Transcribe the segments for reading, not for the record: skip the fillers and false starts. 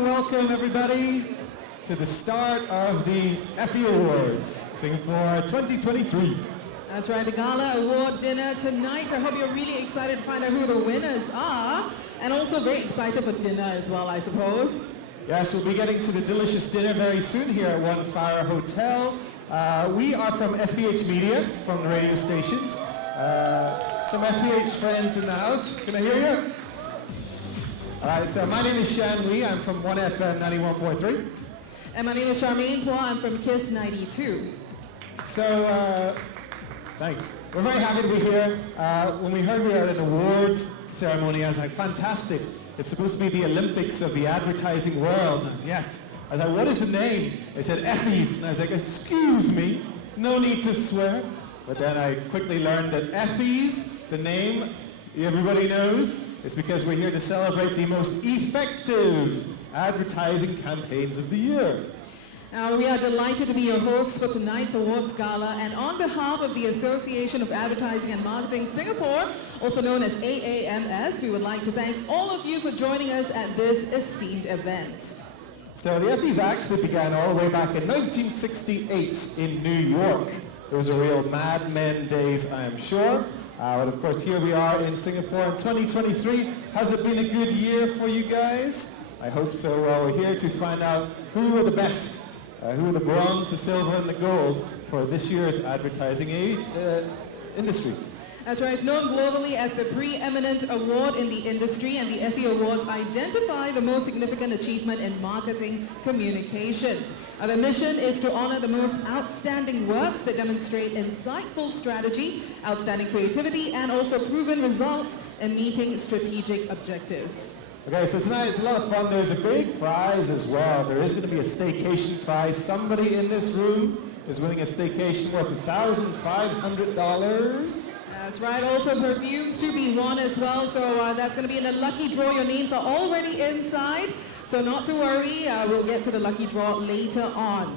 welcome everybody to the start of the Effie Awards, Singapore 2023. That's right, the Gala Award dinner tonight. I hope you're really excited to find out who the winners are, and also very excited for dinner as well, I suppose. Yes, we'll be getting to the delicious dinner very soon here at One Fire Hotel. We are from SBH Media, from the radio stations. Some SBH friends in the house. Can I hear you? All right, so my name is Shan Wee. I'm from 1FM 91.3. And my name is Charmaine Pua. I'm from KISS 92. So, thanks. We're very happy to be here. When we heard we were at an awards ceremony, I was like, fantastic. It's supposed to be the Olympics of the advertising world. And yes. I was like, what is the name? They said Effie's. And I was like, excuse me, no need to swear. But then I quickly learned that Effie's, the name everybody knows, is because we're here to celebrate the most effective advertising campaigns of the year. We are delighted to be your hosts for tonight's awards gala, and on behalf of the Association of Advertising and Marketing Singapore, also known as AAMS, we would like to thank all of you for joining us at this esteemed event. So the Effies actually began all the way back in 1968 in New York. It was a real Mad Men days, I am sure. But of course, here we are in Singapore in 2023. Has it been a good year for you guys? I hope so. Well, we're here to find out who are the best, who are the bronze, the silver, and the gold for this year's advertising industry. That's right. It's known globally as the preeminent award in the industry, and the Effie Awards identify the most significant achievement in marketing communications. The mission is to honor the most outstanding works that demonstrate insightful strategy, outstanding creativity, and also proven results in meeting strategic objectives. Okay, so tonight it's a lot of fun. There's a big prize as well. There is going to be a staycation prize. Somebody in this room is winning a staycation worth $1,500. That's right. Also perfumes to be won as well. So that's going to be in a lucky draw. Your names are already inside. So not to worry. We'll get to the lucky draw later on.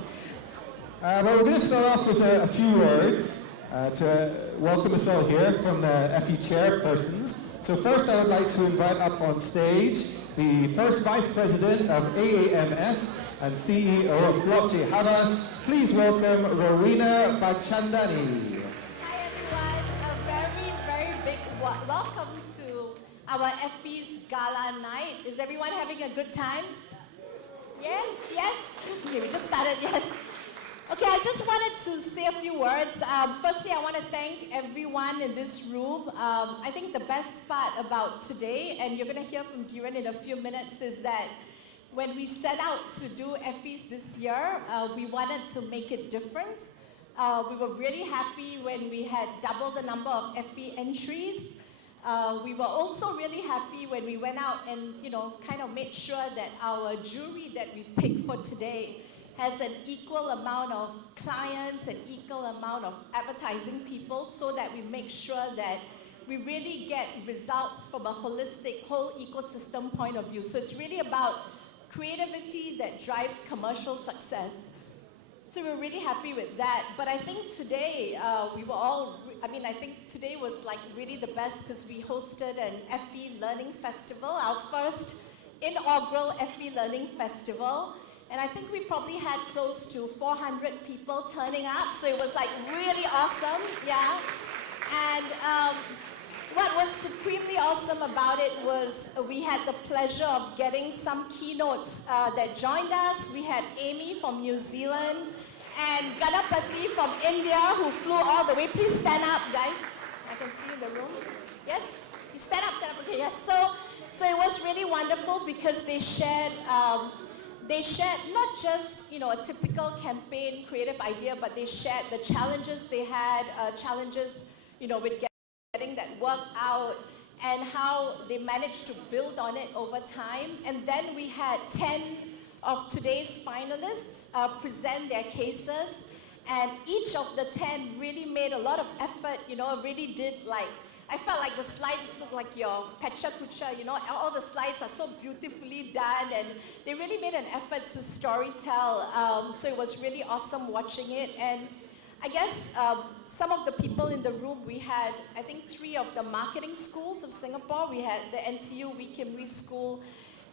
Well, we're going to start off with a few words to welcome us all here from the Effie chairpersons. So first I would like to invite up on stage the first Vice President of AAMS and CEO of Blok J Havas. Please welcome Rowena Bachandani. Welcome to our Effie's Gala night. Is everyone having a good time? Yes, yes. Okay, we just started, yes. Okay, I just wanted to say a few words. Firstly, I want to thank everyone in this room. I think the best part about today, and you're going to hear from Kiran in a few minutes, is that when we set out to do Effie's this year, we wanted to make it different. We were really happy when we had doubled the number of Effie entries. We were also really happy when we went out and, kind of made sure that our jury that we picked for today has an equal amount of clients, an equal amount of advertising people, so that we make sure that we really get results from a holistic, whole ecosystem point of view. So it's really about creativity that drives commercial success. So we're really happy with that. But I think today, I think today was like really the best because we hosted an Effie Learning Festival, our first inaugural Effie Learning Festival. And I think we probably had close to 400 people turning up. So it was like really awesome, yeah. And what was supremely awesome about it was we had the pleasure of getting some keynotes that joined us. We had Amy from New Zealand, and Ganapati from India, who flew all the way. Please stand up, guys. I can see you in the room. Yes? Stand up, okay, yes. So it was really wonderful because they shared not just, a typical campaign creative idea, but they shared the challenges they had, with getting that work out, and how they managed to build on it over time. And then we had 10 of today's finalists present their cases, and each of the 10 really made a lot of effort, really did I felt like the slides look like your pecha kucha, all the slides are so beautifully done, and they really made an effort to storytell, so it was really awesome watching it. And I guess some of the people in the room, we had, I think, 3 of the marketing schools of Singapore. We had the NTU Wee Kim Wee School,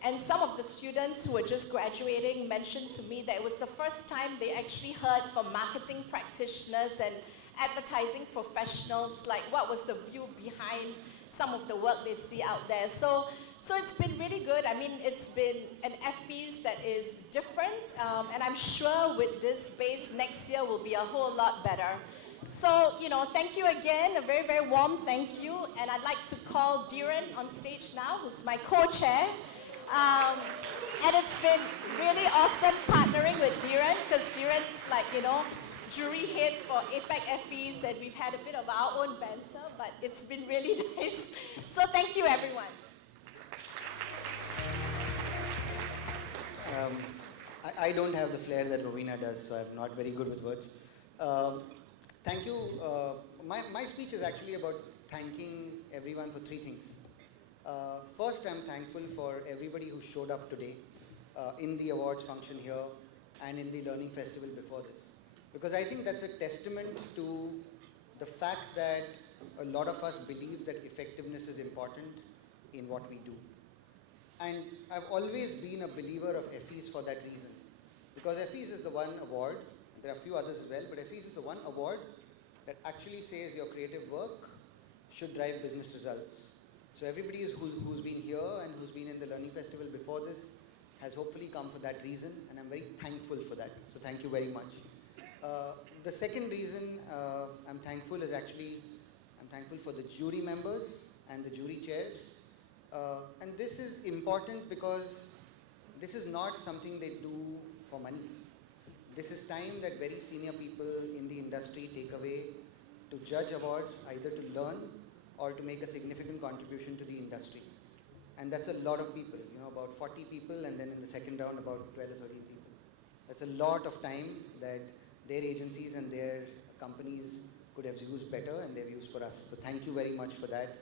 And some of the students who were just graduating mentioned to me that it was the first time they actually heard from marketing practitioners and advertising professionals, like what was the view behind some of the work they see out there. So it's been really good. I mean, it's been an FBs that is different, and I'm sure with this base next year will be a whole lot better. So, thank you again, a very, very warm thank you. And I'd like to call Dhiren on stage now, who's my co-chair. And it's been really awesome partnering with Dhiren, because Dhiren's like, jury head for APAC FEs, and we've had a bit of our own banter, but it's been really nice. So thank you, everyone. I don't have the flair that Rowena does, so I'm not very good with words. Thank you. My speech is actually about thanking everyone for three things. First, I'm thankful for everybody who showed up today in the awards function here and in the Learning Festival before this. Because I think that's a testament to the fact that a lot of us believe that effectiveness is important in what we do. And I've always been a believer of FEs for that reason. Because FEs is the one award, there are a few others as well, but FEs is the one award that actually says your creative work should drive business results. So everybody who's been here and who's been in the Learning Festival before this has hopefully come for that reason, and I'm very thankful for that. So thank you very much. The second reason I'm thankful is actually, I'm thankful for the jury members and the jury chairs. And this is important because this is not something they do for money. This is time that very senior people in the industry take away to judge awards, either to learn or to make a significant contribution to the industry. And that's a lot of people, about 40 people, and then in the second round about 12 or 13 people. That's a lot of time that their agencies and their companies could have used better, and they've used for us. So thank you very much for that.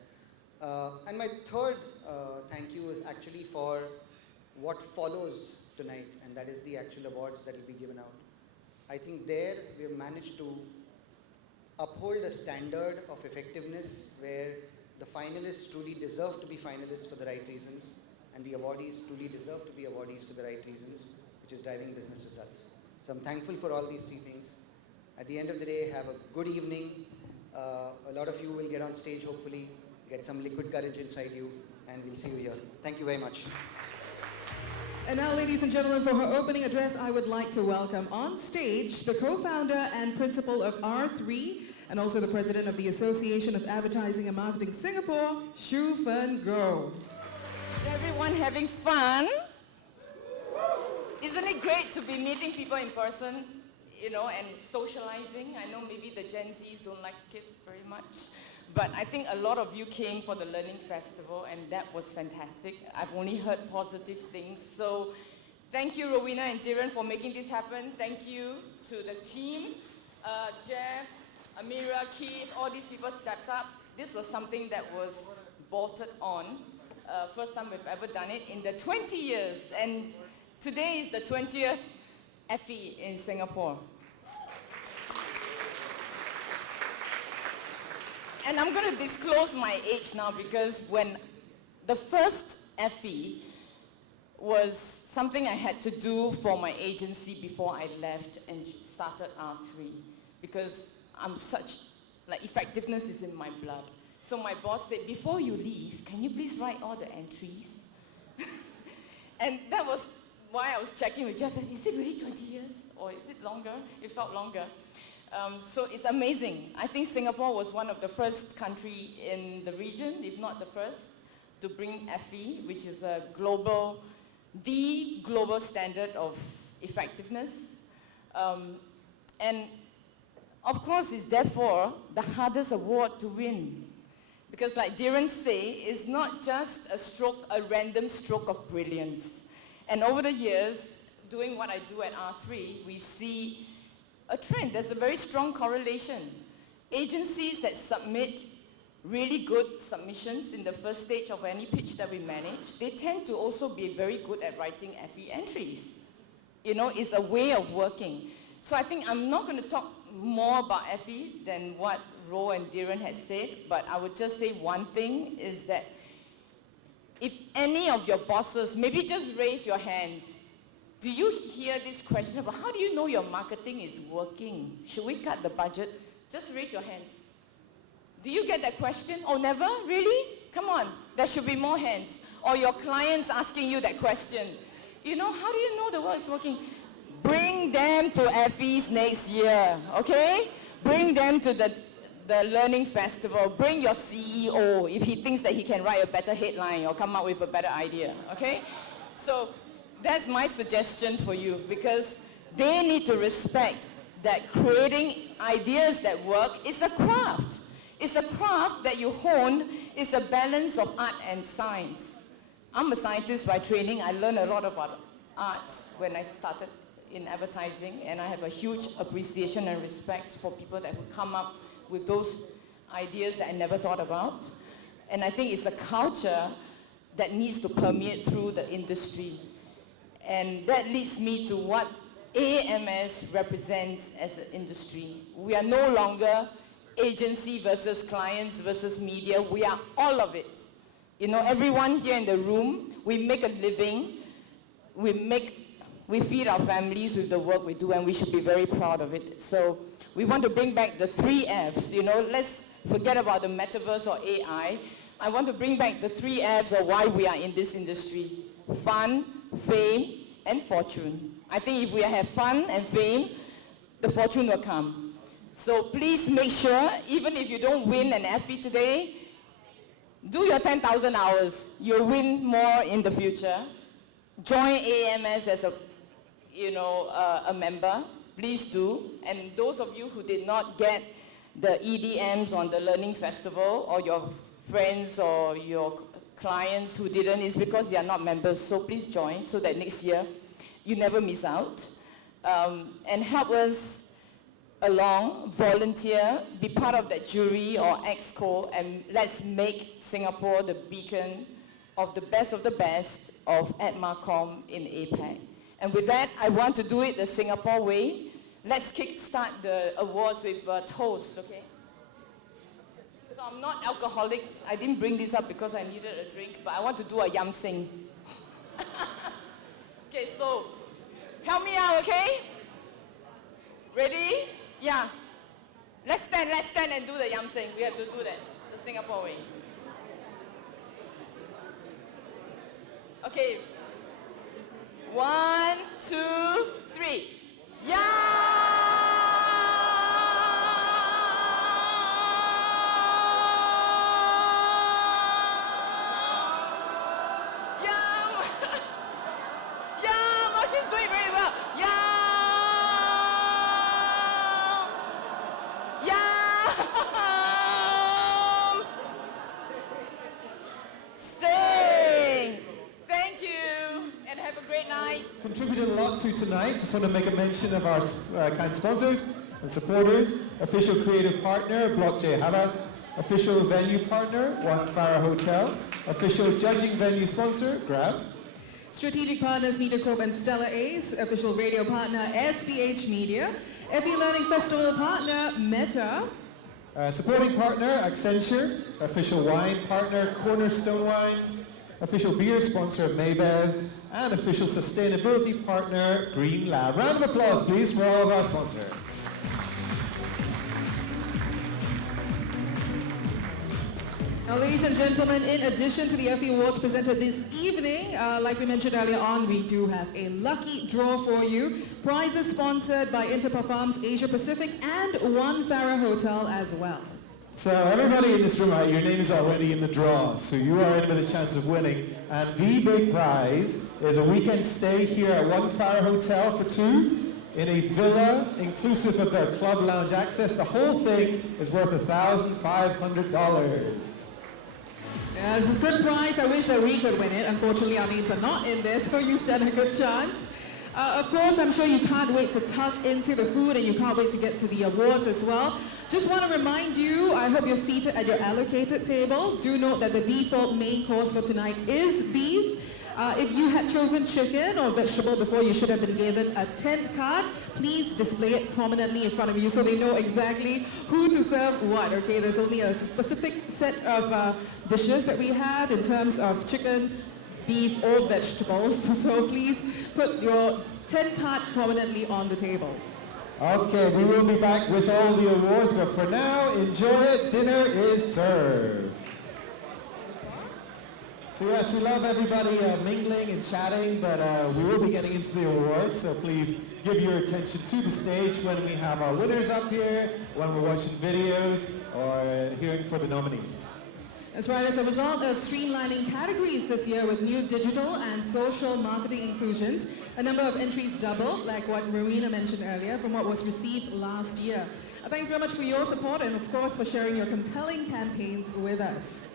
And my third thank you is actually for what follows tonight, and that is the actual awards that will be given out. I think there we have managed to uphold a standard of effectiveness where the finalists truly deserve to be finalists for the right reasons, and the awardees truly deserve to be awardees for the right reasons, which is driving business results. So I'm thankful for all these three things. At the end of the day, have a good evening. A lot of you will get on stage, hopefully, get some liquid courage inside you, and we'll see you here. Thank you very much. And now, ladies and gentlemen, for her opening address, I would like to welcome on stage the co-founder and principal of R3, and also the president of the Association of Advertising and Marketing Singapore, Shu Fen Goh. Is everyone having fun? Isn't it great to be meeting people in person, and socializing? I know maybe the Gen Zs don't like it very much, but I think a lot of you came for the Learning Festival, and that was fantastic. I've only heard positive things. So thank you, Rowena and Dhiren, for making this happen. Thank you to the team, Jeff, Amira, Keith, all these people stepped up. This was something that was bolted on. First time we've ever done it in the 20 years. And today is the 20th Effie in Singapore. And I'm going to disclose my age now, because when the first Effie was something I had to do for my agency before I left and started R3, because I'm effectiveness is in my blood. So my boss said, before you leave, can you please write all the entries? And that was why I was checking with Jeff. Is it really 20 years? Or is it longer? It felt longer. So it's amazing. I think Singapore was one of the first country in the region, if not the first, to bring FE, which is the global standard of effectiveness. And of course, it's therefore the hardest award to win. Because like Dhiren say, it's not just a random stroke of brilliance. And over the years, doing what I do at R3, we see a trend. There's a very strong correlation. Agencies that submit really good submissions in the first stage of any pitch that we manage, they tend to also be very good at writing FE entries. It's a way of working. So I think I'm not going to talk more about FE than what Ro and Dhiren had said, but I would just say one thing is that if any of your bosses, maybe just raise your hands. Do you hear this question about how do you know your marketing is working? Should we cut the budget? Just raise your hands. Do you get that question? Oh, never? Really? Come on, there should be more hands. Or your clients asking you that question. You know, how do you know the work is working? Bring them to Effie's next year, okay? Bring them to the Learning Festival. Bring your CEO if he thinks that he can write a better headline or come up with a better idea, okay? So that's my suggestion for you, because they need to respect that creating ideas that work is a craft. It's a craft that you hone. It's a balance of art and science. I'm a scientist by training. I learned a lot about arts when I started in advertising, and I have a huge appreciation and respect for people that would come up with those ideas that I never thought about. And I think it's a culture that needs to permeate through the industry. And that leads me to what AMS represents as an industry. We are no longer agency versus clients versus media. We are all of it. You know, everyone here in the room, we make a living, we feed our families with the work we do, and we should be very proud of it. So we want to bring back the 3 Fs. You know, let's forget about the metaverse or AI. I want to bring back the 3 Fs of why we are in this industry: fun, fame, and fortune. I think if we have fun and fame, the fortune will come. So please make sure, even if you don't win an Effie today, do your 10,000 hours. You'll win more in the future. Join AMS as a member. Please do. And those of you who did not get the EDMs on the Learning Festival, or your friends or your clients who didn't, is because they are not members. So please join so that next year you never miss out. And help us along, volunteer, be part of that jury or exco, and let's make Singapore the beacon of the best of AdMarcom in APAC. And with that, I want to do it the Singapore way. Let's kickstart the awards with a toast, okay? So I'm not alcoholic. I didn't bring this up because I needed a drink, but I want to do a yam sing. Okay, so help me out, okay? Ready? Yeah. Let's stand and do the yam sing. We have to do that the Singapore way. Okay. 1, 2, 3. Yeah! She's doing very well. Sing. Thank you, and have a great night. Contributed a lot to tonight. Just want to make a mention of our kind sponsors and supporters. Official creative partner, Block J Havas. Official venue partner, One Farah Hotel. Official judging venue sponsor, Grab. Strategic partners, MediaCorp and Stella Ace. Official radio partner, SBH Media. Effie Learning Festival partner, Meta. Supporting partner, Accenture. Official wine partner, Cornerstone Wines. Official beer sponsor, Maybev. And official sustainability partner, Green Lab. Round of applause, please, for all of our sponsors. Now, ladies and gentlemen, in addition to the Effie Awards presented this evening, like we mentioned earlier on, we do have a lucky draw for you. Prizes sponsored by Interparfums Asia Pacific and One Farah Hotel as well. So everybody in this room, your name is already in the draw, so you are in with a chance of winning. And the big prize is a weekend stay here at One Farah Hotel for 2 in a villa, inclusive of their club lounge access. The whole thing is worth $1,500. Yeah, it's a good prize. I wish that we could win it. Unfortunately, our names are not in there, so you stand a good chance. Of course, I'm sure you can't wait to tuck into the food, and you can't wait to get to the awards as well. Just want to remind you, I hope you're seated at your allocated table. Do note that the default main course for tonight is beef. If you had chosen chicken or vegetable before, you should have been given a tent card. Please display it prominently in front of you so they know exactly who to serve what. Okay, there's only a specific set of dishes that we have in terms of chicken, beef, or vegetables. So please put your tent card prominently on the table. Okay, we will be back with all the awards, but for now, enjoy it. Dinner is served. So yes, we love everybody mingling and chatting, but we will be getting into the awards, so please give your attention to the stage when we have our winners up here, when we're watching videos, or hearing for the nominees. That's right. As a result of streamlining categories this year with new digital and social marketing inclusions, a number of entries doubled, like what Marina mentioned earlier, from what was received last year. Thanks very much for your support and, of course, for sharing your compelling campaigns with us.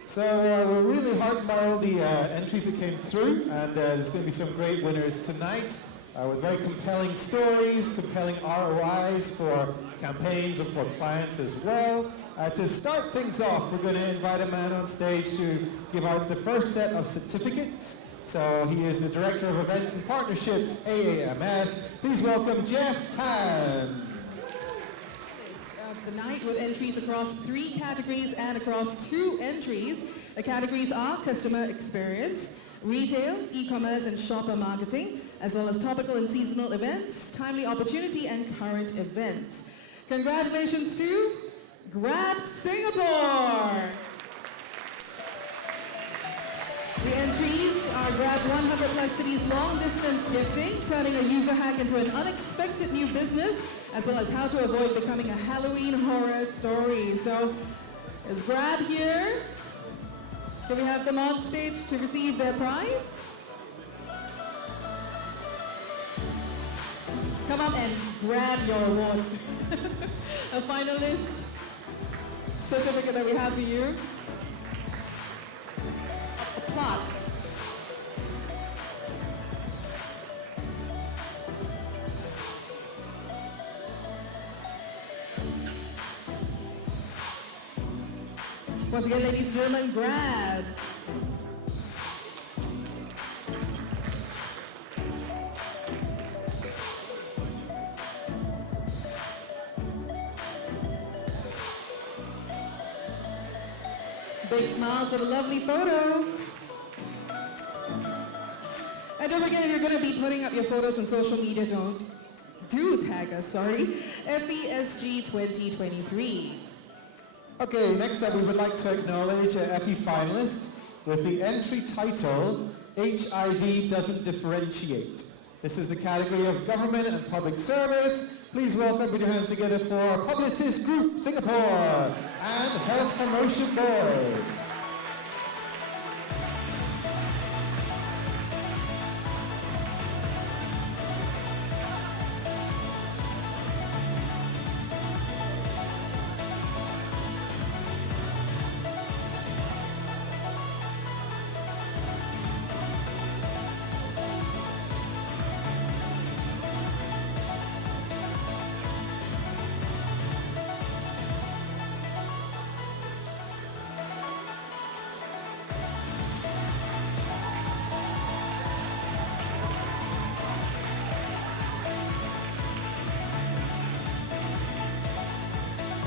So we're really heartened by all the entries that came through, and there's going to be some great winners tonight with very compelling stories, compelling ROIs for campaigns and for clients as well. To start things off, we're going to invite a man on stage to give out the first set of certificates. So he is the Director of Events and Partnerships, AAMS. Please welcome Jeff Tan. Of the night with entries across 3 categories and across 2 entries. The categories are customer experience, retail, e-commerce and shopper marketing, as well as topical and seasonal events, timely opportunity and current events. Congratulations to Grab Singapore! The entries are Grab 100 Plus Cities long distance gifting, turning a user hack into an unexpected new business, as well as how to avoid becoming a Halloween horror story. So, is Grab here? Can we have them on stage to receive their prize? Come up and grab your award. A finalist certificate that we have for you. A plaque. Once again, ladies and gentlemen, grab. Big smiles for the lovely photo. And don't forget, if you're going to be putting up your photos on social media, do tag us, Effie SG 2023. Okay, next up we would like to acknowledge Effie finalist with the entry title, HIV Doesn't Differentiate. This is the category of government and public service. Please welcome, put your hands together for Publicist Group Singapore and Health Promotion Board.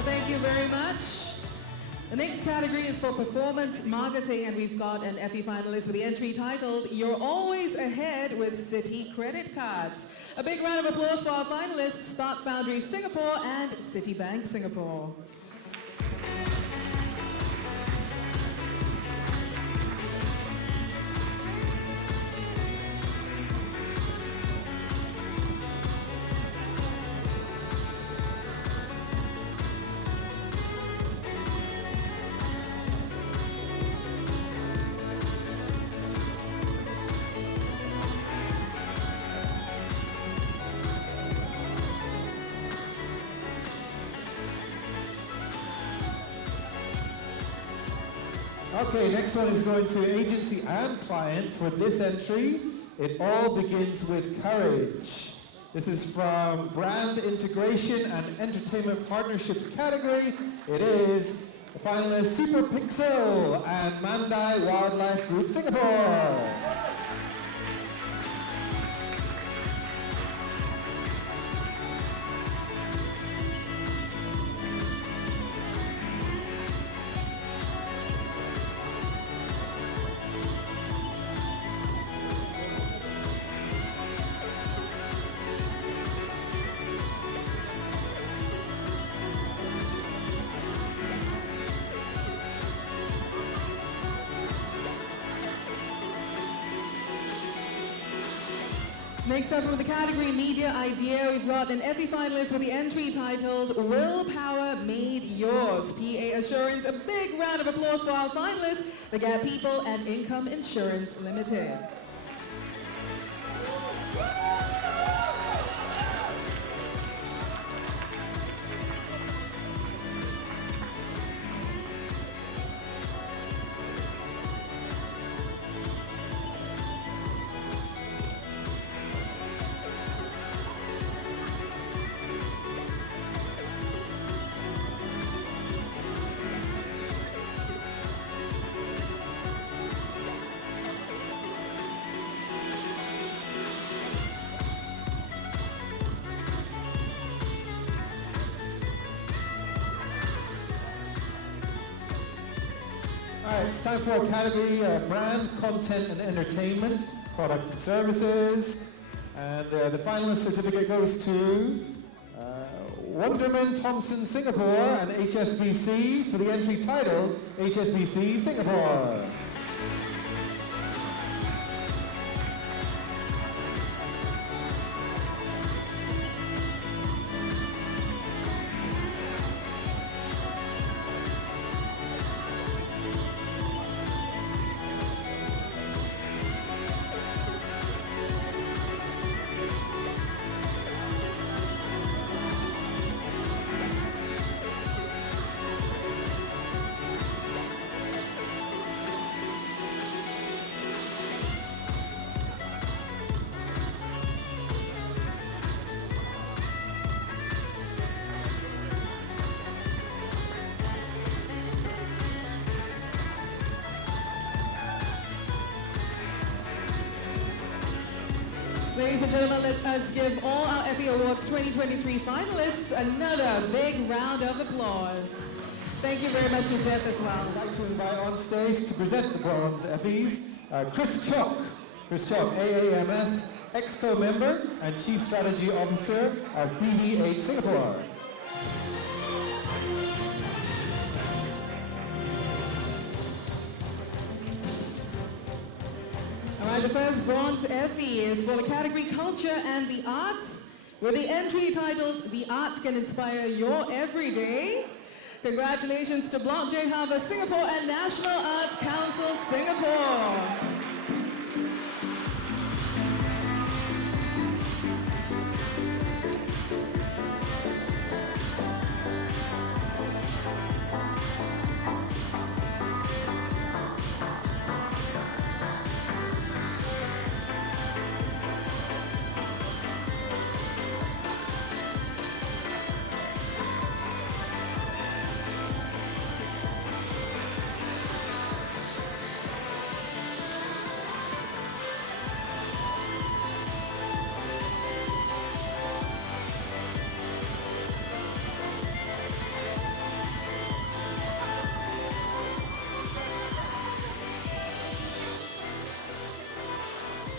Thank you very much. The next category is for performance marketing, and we've got an Effie finalist with the entry titled, You're Always Ahead with Citi Credit Cards. A big round of applause for our finalists, Spark Foundry Singapore and Citibank Singapore. Okay, next one is going to agency and client for this entry. It all begins with courage. This is from brand integration and entertainment partnerships category. It is The finalists Super Pixel and Mandai Wildlife Group Singapore. Next up from the category Media Idea, we've got an Effie finalist with the entry titled Willpower Made Yours. PA Assurance, a big round of applause for our finalists, the Gap People and Income Insurance Limited. All right, it's time for our category, brand, content, and entertainment, products and services. And the finalist certificate goes to Wonderman Thompson Singapore and HSBC for the entry title, HSBC Singapore. Ladies and gentlemen, let us give all our Effie Awards 2023 finalists another big round of applause. Thank you very much to Jeff as well. I'd like to invite on stage to present the bronze Effies, Chris Chalk. Chris Chalk, AAMS, EXCO member and Chief Strategy Officer of BVH Singapore. All right, the first bronze Effie is for the category Culture and the Arts, with the entry titled The Arts Can Inspire Your Everyday. Congratulations to Block J Harbour Singapore and National Arts Council Singapore.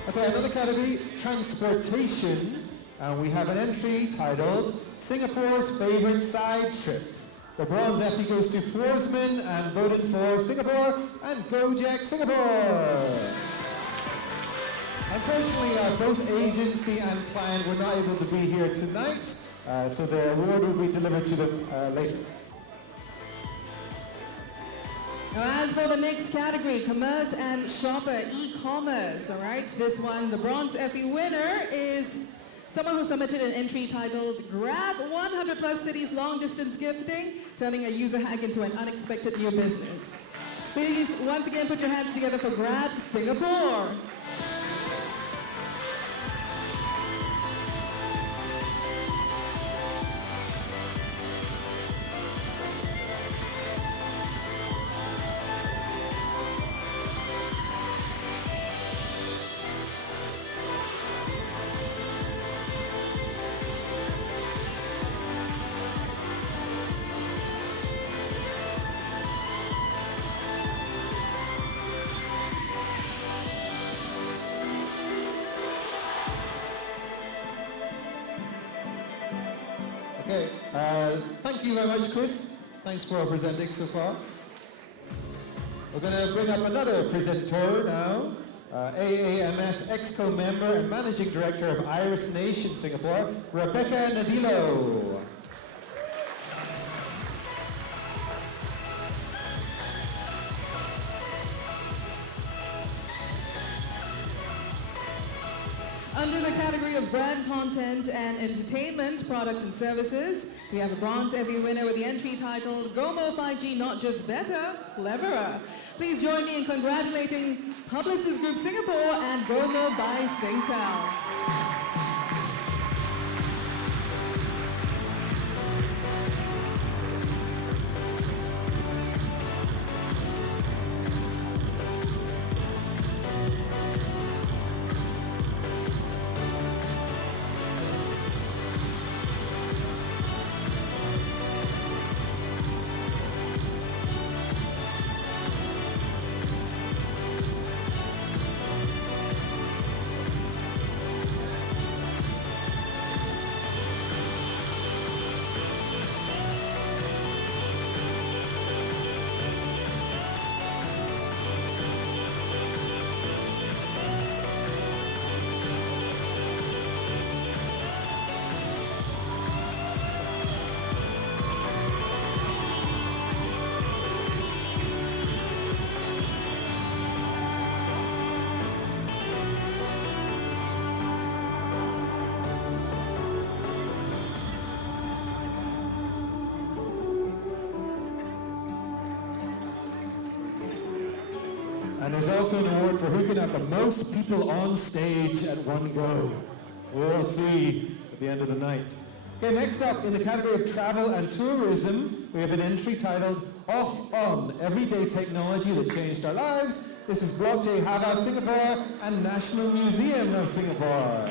Okay, another category, transportation. We have an entry titled Singapore's Favorite Side Trip. The bronze Effie goes to Floresman and voted for Singapore and Gojek Singapore. Unfortunately, both agency and client were not able to be here tonight, so the award will be delivered to them later. Now, as for the next category, commerce and shopper, e-commerce, all right? This one, the bronze Effie winner is someone who submitted an entry titled Grab 100 Plus Cities Long Distance Gifting, turning a user hack into an unexpected new business. Please, once again, put your hands together for Grab Singapore. Okay, thank you very much, Chris. Thanks for presenting so far. We're going to bring up another presenter now, AAMS EXCO member and managing director of Iris Nation Singapore, Rebecca Nadilo. Under the category of brand content and entertainment products and services, we have a bronze Effie winner with the entry titled GOMO 5G Not Just Better, Cleverer. Please join me in congratulating Publicis Group Singapore and GOMO by Singtel. And there's also an award for who can have the most people on stage at one go. We'll see at the end of the night. Okay, next up in the category of travel and tourism, we have an entry titled Off On, Everyday Technology That Changed Our Lives. This is Block J Hava Singapore and National Museum of Singapore.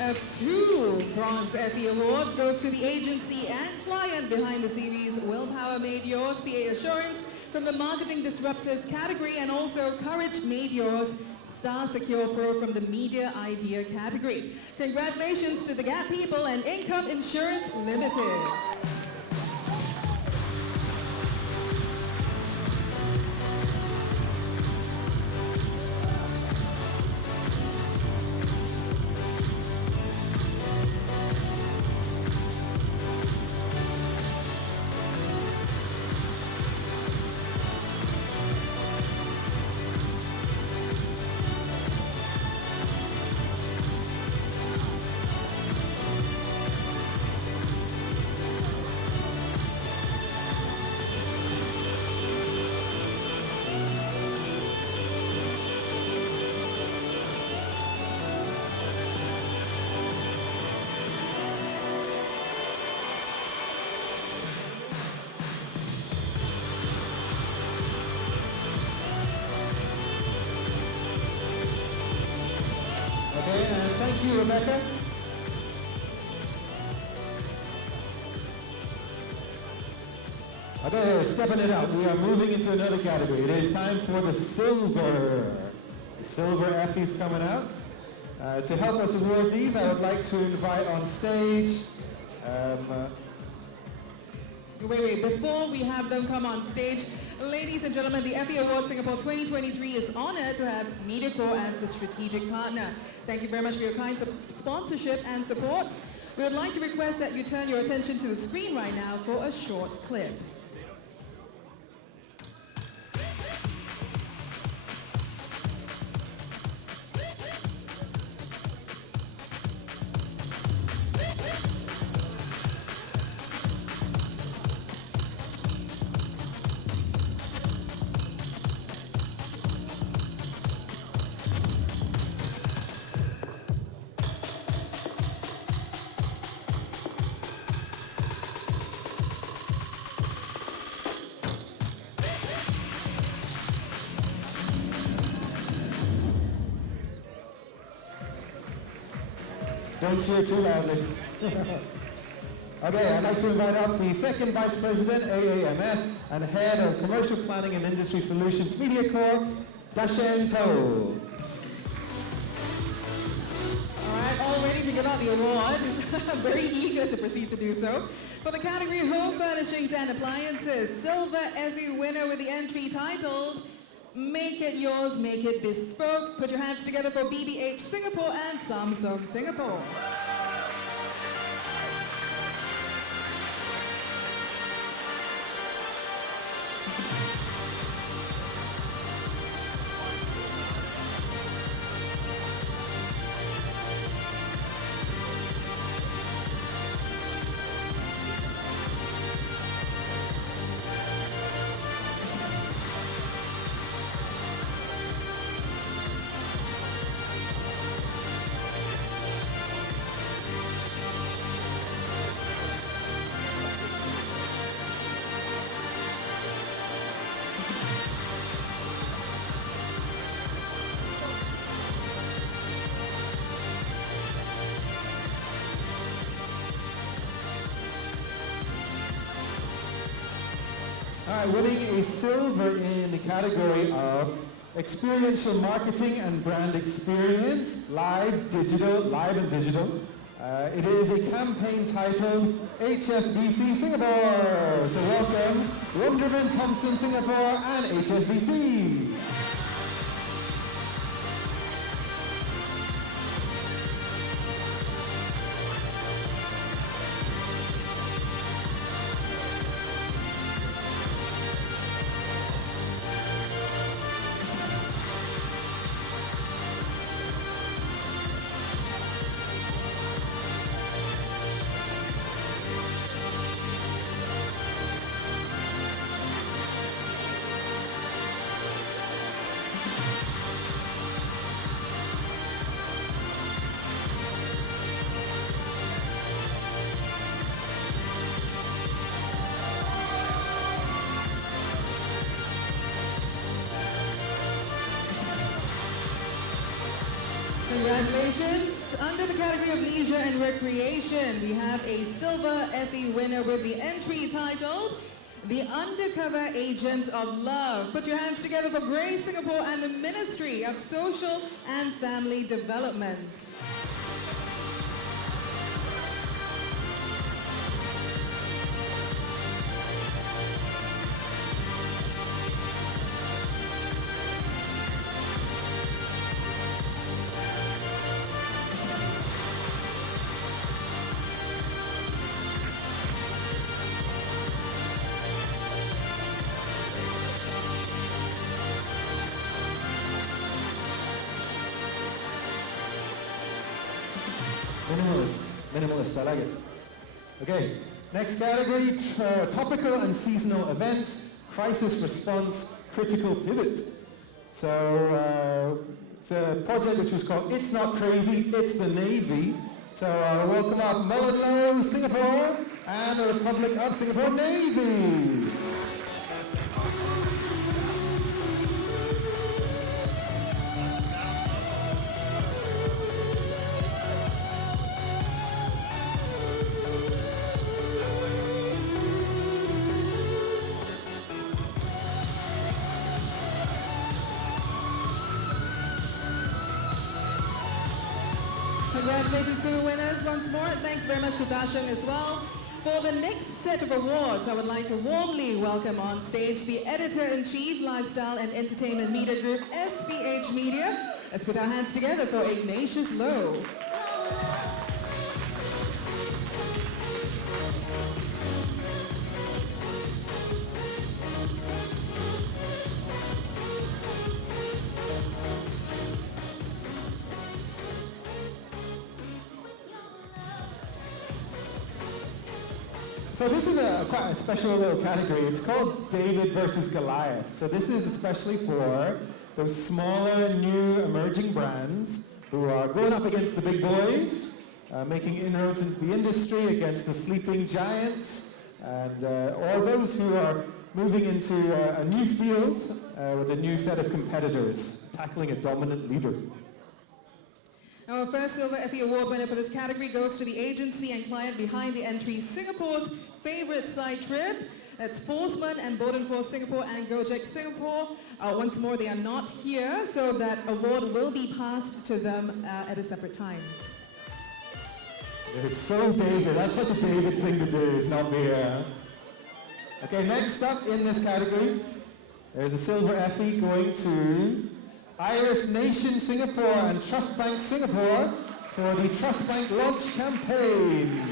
Of two bronze Effie Awards goes to the agency and client behind the series Willpower Made Yours, PA Assurance from the Marketing Disruptors category, and also Courage Made Yours, Star Secure Pro from the Media Idea category. Congratulations to the Gap People and Income Insurance Limited. Thank you, Rebecca. Okay, we're stepping it up. We are moving into another category. It is time for the silver. The silver Effie's coming out. To help us award these, I would like to invite on stage. Wait, before we have them come on stage, ladies and gentlemen, the Effie Award Singapore 2023 is honored to have MediaCorp as the strategic partner. Thank you very much for your kind sponsorship and support. We would like to request that you turn your attention to the screen right now for a short clip. Don't cheer too loudly. Okay, I'd like to invite up the second Vice President, AAMS, and Head of Commercial Planning and Industry Solutions Media Corp, Dashen To. All right, all ready to give out the award. Very eager to proceed to do so. For the category Home Furnishings and Appliances, Silver Effie winner with the entry titled Make It Yours, Make It Bespoke. Put your hands together for BBH Singapore and Samsung Singapore. All right, winning a silver in the category of experiential marketing and brand experience, live and digital. It is a campaign titled HSBC Singapore. So welcome, Wonderman Thompson Singapore and HSBC. Congratulations. Under the category of leisure and recreation, we have a silver Effie winner with the entry titled The Undercover Agent of Love. Put your hands together for Grace Singapore and the Ministry of Social and Family Development. Minimalist, I like it. Okay, next category, topical and seasonal events, crisis response, critical pivot. So it's a project which was called It's Not Crazy, It's the Navy. So welcome up Mullenlow, Singapore, and the Republic of Singapore Navy. Congratulations to the winners once more. Thanks very much to Dasheng as well. For the next set of awards, I would like to warmly welcome on stage the Editor-in-Chief, Lifestyle and Entertainment Media Group, SPH Media. Let's put our hands together for Ignatius Lowe. So this is quite a special little category. It's called David versus Goliath. So this is especially for those smaller, new, emerging brands who are going up against the big boys, making inroads into the industry against the sleeping giants, and or those who are moving into a new field with a new set of competitors, tackling a dominant leader. Our first Silver Effie Award winner for this category goes to the agency and client behind the entry, Singapore's favorite side trip. That's Forsman and Bodenforce Singapore and Gojek Singapore. Once more, they are not here, so that award will be passed to them at a separate time. It's so David. That's such a David thing to do. It's not me. Okay, next up in this category, there's a Silver Effie going to Iris Nation Singapore and Trust Bank Singapore for the Trust Bank Launch Campaign.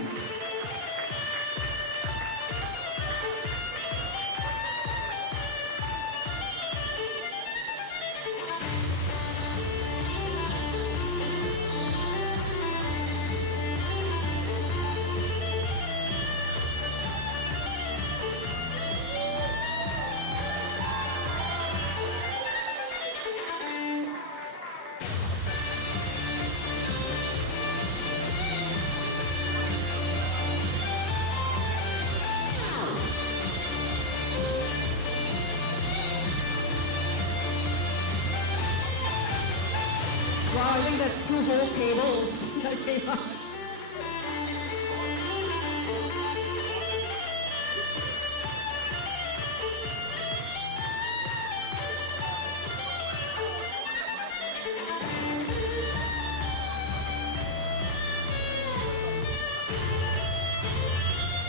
Wow, I think that's 2 whole tables that came up.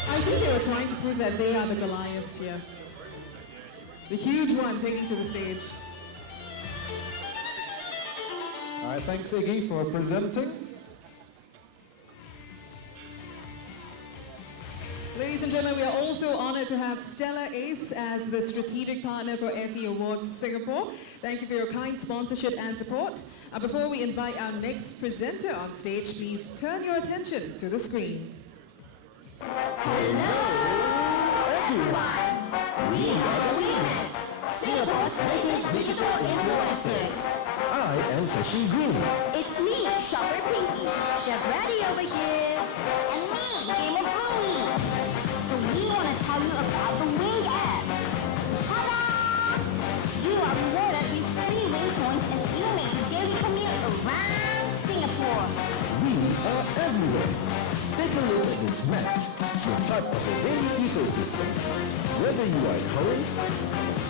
I think they were trying to prove that they are the Goliaths here. The huge one taking to the stage. All right, thanks Iggy for presenting. Ladies and gentlemen, we are also honored to have Stella Ace as the strategic partner for Effie Awards Singapore. Thank you for your kind sponsorship and support. Before we invite our next presenter on stage, please turn your attention to the screen. Hello, everyone. We are the Winners, Singapore's latest digital influencers. I am Fashion Green. It's me, Shopper Pinky, Chef Ratty over here, and me, Gamer Booey. So we want to tell you about the Wing app. Ta-da! You are rewarded with free Wing points as you make your daily commute around Singapore. We are everywhere. Take a look at this map. You're part of a daily ecosystem. Whether you are at home,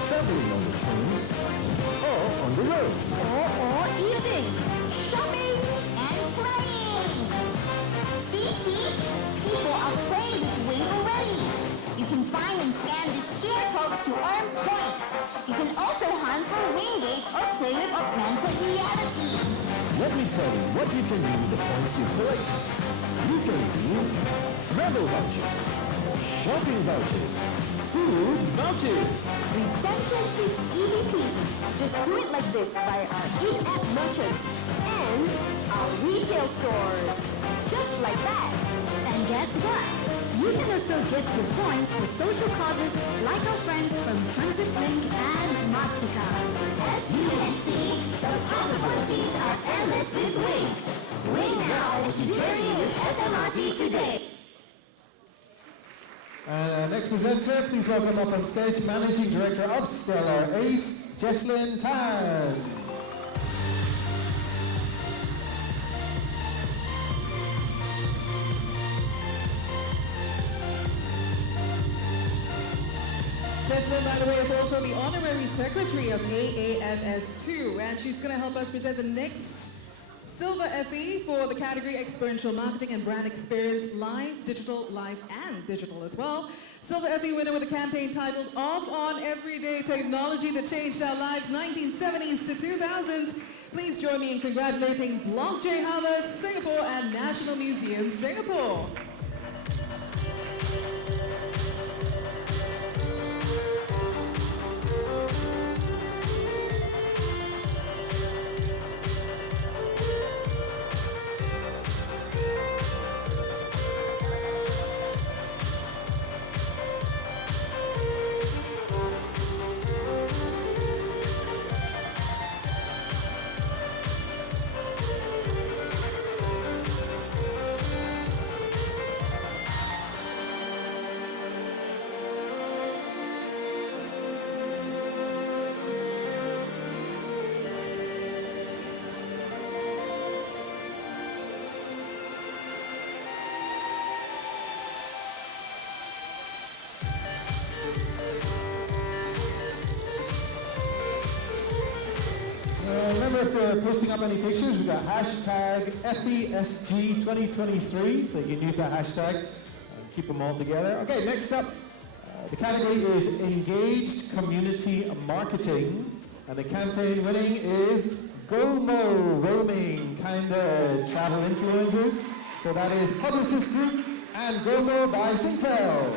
traveling on the trains, or on the roads. Or eating, shopping, and playing. See? People are playing with Wing already. You can find and scan these QR codes to earn points. You can also hunt for wing gates or play with augmented reality. Let me tell you what you can do with the points you collect. You can redeem travel vouchers, shopping vouchers, food vouchers. Redemption is easy peasy. Just do it like this via our in-app merchants and our retail stores. Just like that. And guess what? You can also get your points for social causes like our friends from Transit Link and MasterCard. As you can see, the possibilities are endless with Wing. Wing now is the journey with SMRT today. Next presenter, please welcome up on stage Managing Director of Stellar Ace, Jesslyn Tan. Jesslyn, by the way, is also the Honorary Secretary of AAFS2, and she's going to help us present the next Silver Effie for the category Experiential Marketing and Brand Experience, Live, Digital, Live, and Digital as well. Silver Effie winner with a campaign titled Off on Everyday Technology That Changed Our Lives 1970s to 2000s. Please join me in congratulating Block J Harvest Singapore and National Museum Singapore. if you're posting up any pictures, we've got hashtag FESG2023, so you can use that hashtag and keep them all together. Okay, next up, the category is Engaged Community Marketing, and the campaign winning is GoMo, roaming kind of travel influencers. So that is Publicist Group and GoMo by Singtel.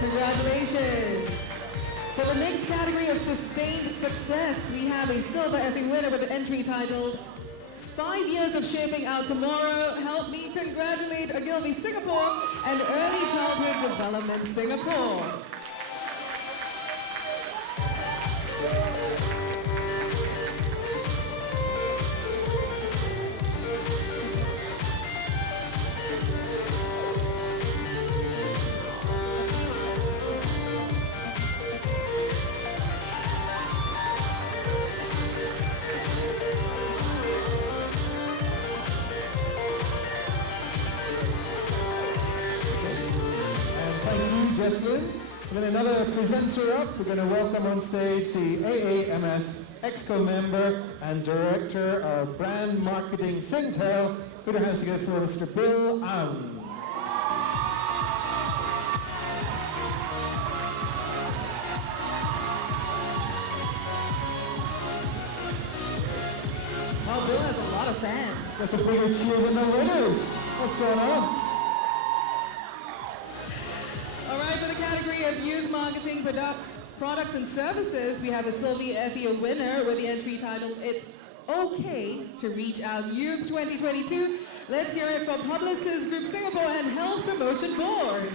Congratulations. For the next category of sustained success, we have a silver Effie winner with the entry titled 5 Years of Shaping Our Tomorrow. Help me congratulate Ogilvy Singapore and Early Childhood Development Singapore. Jesslyn. And then another presenter up, we're going to welcome on stage the AAMS Exco member and Director of Brand Marketing Singtel. Put your hands together for Mr. Bill Ang. Oh, Bill has a lot of fans. That's a bigger cheer than the winners. What's going on? All right, for the category of youth marketing products and services, we have a Sylvie Effie winner with the entry titled It's Okay to Reach Out Youth 2022. Let's hear it from Publicist Group Singapore and Health Promotion Board.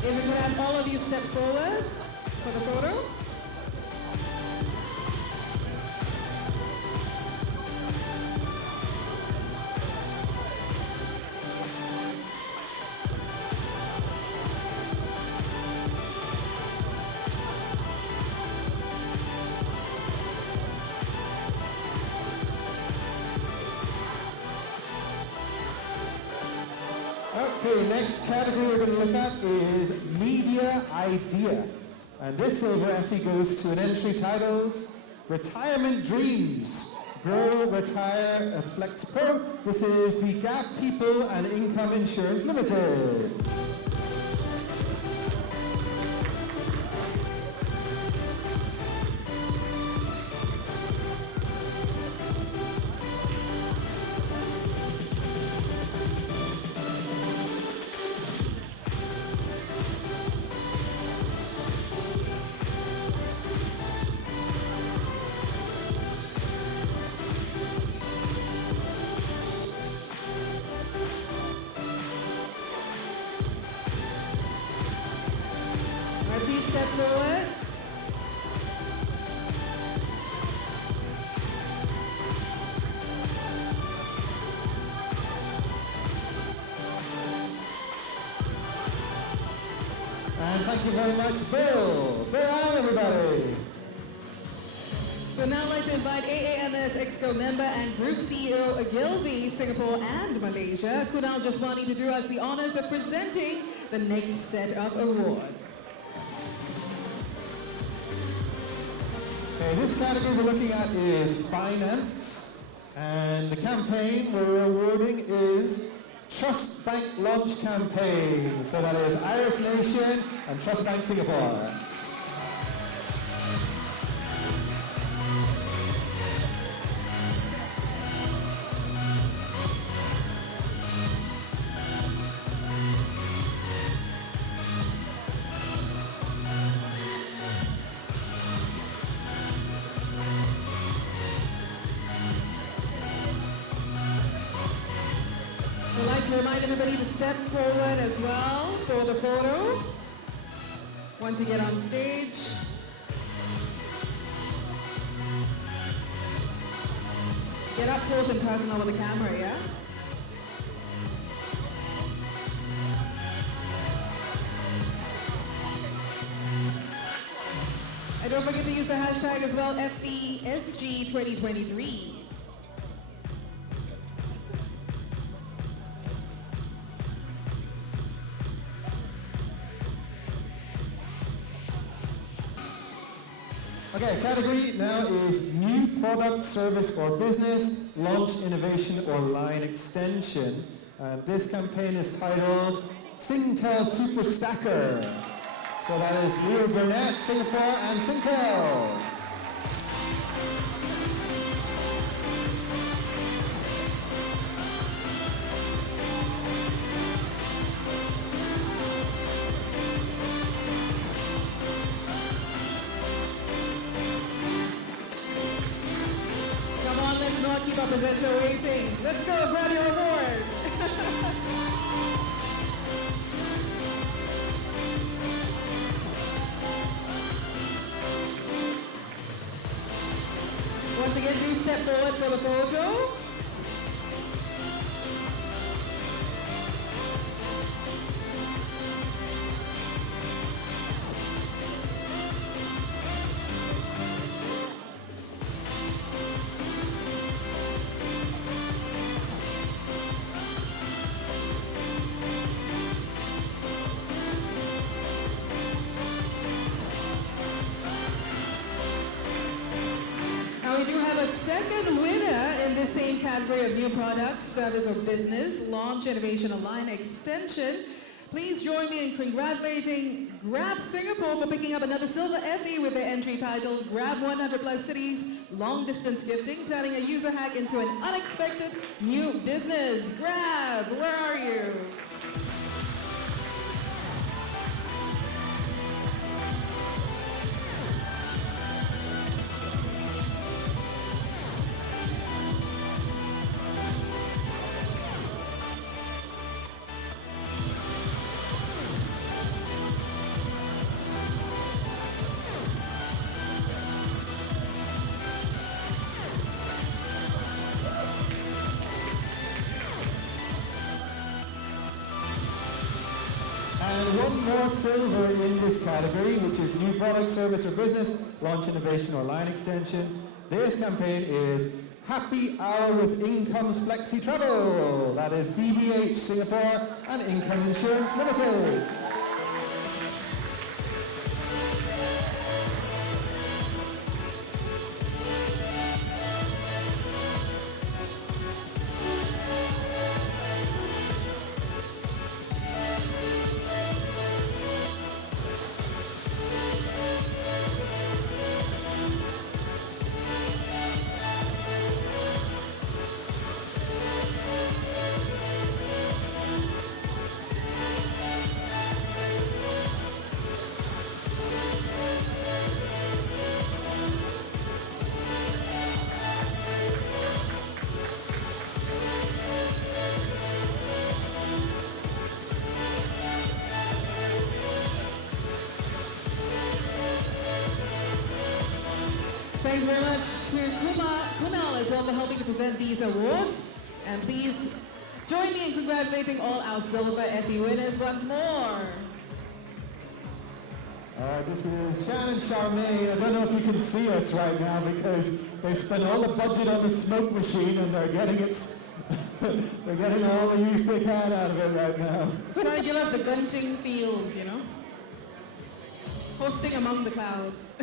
If we could have all of you step forward for the photo. Okay, next category we're going to look at is Media Idea. And this silver Effie goes to an entry titled Retirement Dreams. Grow, Retire, Flex Pro. This is the Gap People and Income Insurance Limited. Please step forward. And thank you very much, Bill. Bill, everybody. We'd now like to invite AAMS Exco member and Group CEO Ogilvy Singapore and Malaysia, Kunal Jaswani, to do us the honors of presenting the next set of awards. Okay, this category we're looking at is finance. And the campaign we're awarding is Trust Bank Launch Campaign. So that is Iris Nation and Trust Bank Singapore. I'd like to remind everybody to step forward as well for the photo. Once you get on stage. Get up close and personal with the camera, yeah? And don't forget to use the hashtag as well, FBSG2023. Okay, category now is new product, service or business, launch, innovation or line extension. And this campaign is titled Singtel Super Stacker. So that is Leo Burnett, Singapore and Singtel. Come on, let's not keep our presenter waiting. Let's go, grab your award. Once again, please step forward for the photo. Now we do have a second winner in this same category of new product, service or business, launch, innovation, or line extension. Please join me in congratulating Grab Singapore for picking up another silver Effie with their entry title, Grab 100 Plus Cities Long Distance Gifting, turning a user hack into an unexpected new business. Grab, where are you? And one more silver in this category, which is new product, service or business, launch, innovation or line extension. This campaign is Happy Hour with Incomes Flexi Travel. That is BBH Singapore and Income Insurance Limited. Thanks very much to Kunal as well for helping to present these awards. And please join me in congratulating all our silver Effie winners once more. This is Shannon Charmaine. I don't know if you can see us right now because they spent all the budget on the smoke machine and they're getting it. They're getting all the use they can out of it right now. So now give us the gunting feels, you know? Hosting among the clouds.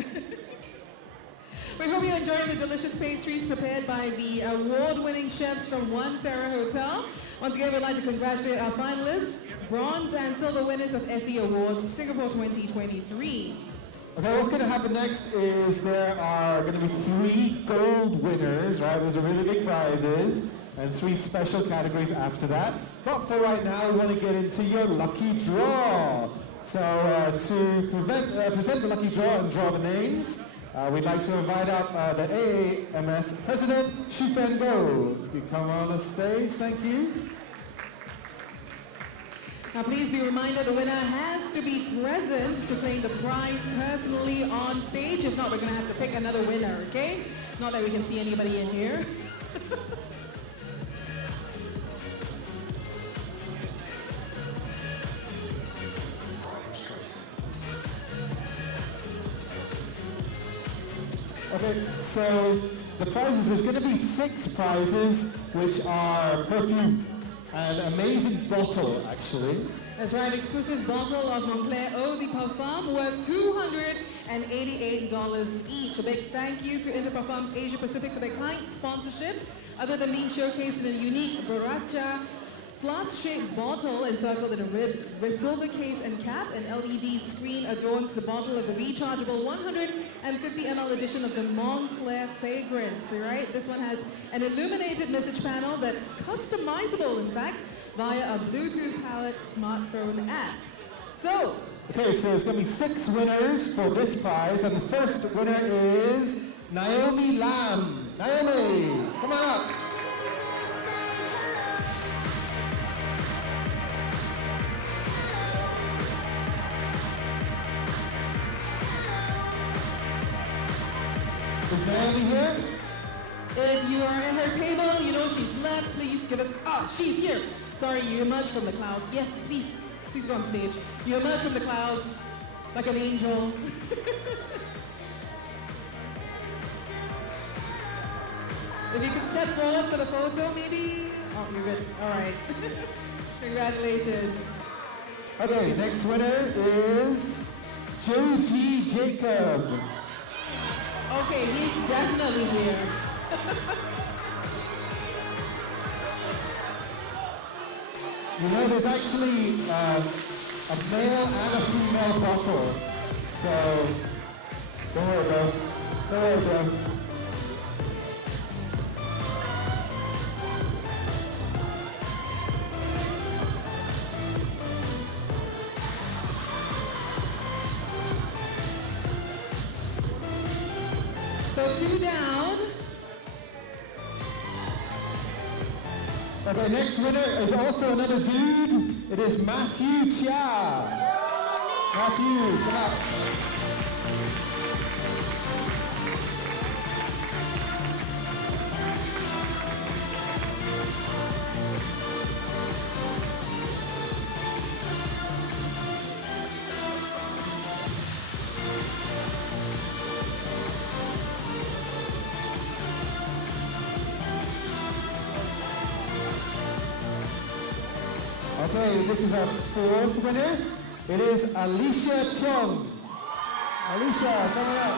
We hope you're enjoying the delicious pastries prepared by the award-winning chefs from One Farrer Hotel. Once again, we'd like to congratulate our finalists, bronze and silver winners of Effie Awards Singapore 2023. Okay, what's going to happen next is there are going to be 3 gold winners, right? Those are really big prizes, and 3 special categories after that. But for right now, we want to get into your lucky draw. So to present the lucky draw and draw the names, we'd like to invite up the AAMS President, Shu Fen Go. You come on the stage, thank you. Now please be reminded the winner has to be present to claim the prize personally on stage. If not, we're going to have to pick another winner, okay? Not that we can see anybody in here. Okay, so the prizes, there's going to be 6 prizes, which are perfume. An amazing bottle, actually. That's right, exclusive bottle of Montclair Eau de Parfum worth $288 each. A big thank you to Interparfums Asia Pacific for their kind sponsorship. Other than being showcased in a unique Baracha flask-shaped bottle encircled in a silver case and cap, an LED screen adorns the bottle of the rechargeable 150 ml edition of the Montclair fragrance, right? This one has an illuminated message panel that's customizable, in fact, via a Bluetooth-powered smartphone app. So, okay, so there's going to be 6 winners for this prize, and the first winner is Naomi Lam. Naomi, come on up. Is Naomi here? if you are at her table, you know she's left, please give us, she's here. Sorry, you emerged from the clouds. Yes, please go on stage. You emerged from the clouds like an angel. If you could step forward for the photo, maybe? Oh, you're good. All right. Congratulations. Okay, next winner is Joji Jacob. Okay, he's definitely here. You know, there's actually a male and a female bottle. So, don't worry, bro. Don't worry, bro. So 2 down. Okay, next winner is also another dude. It is Matthew Chia. Matthew, come up. Okay, this is our 4th winner. It is Alicia Chong. Alicia, come on up.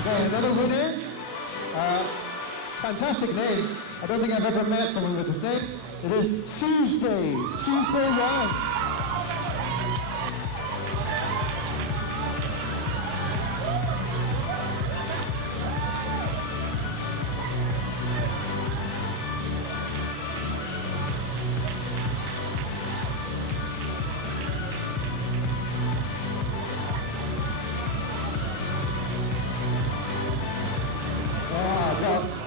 Okay, another winner. Fantastic name. I don't think I've ever met someone with this name. It is Tuesday. Tuesday 1.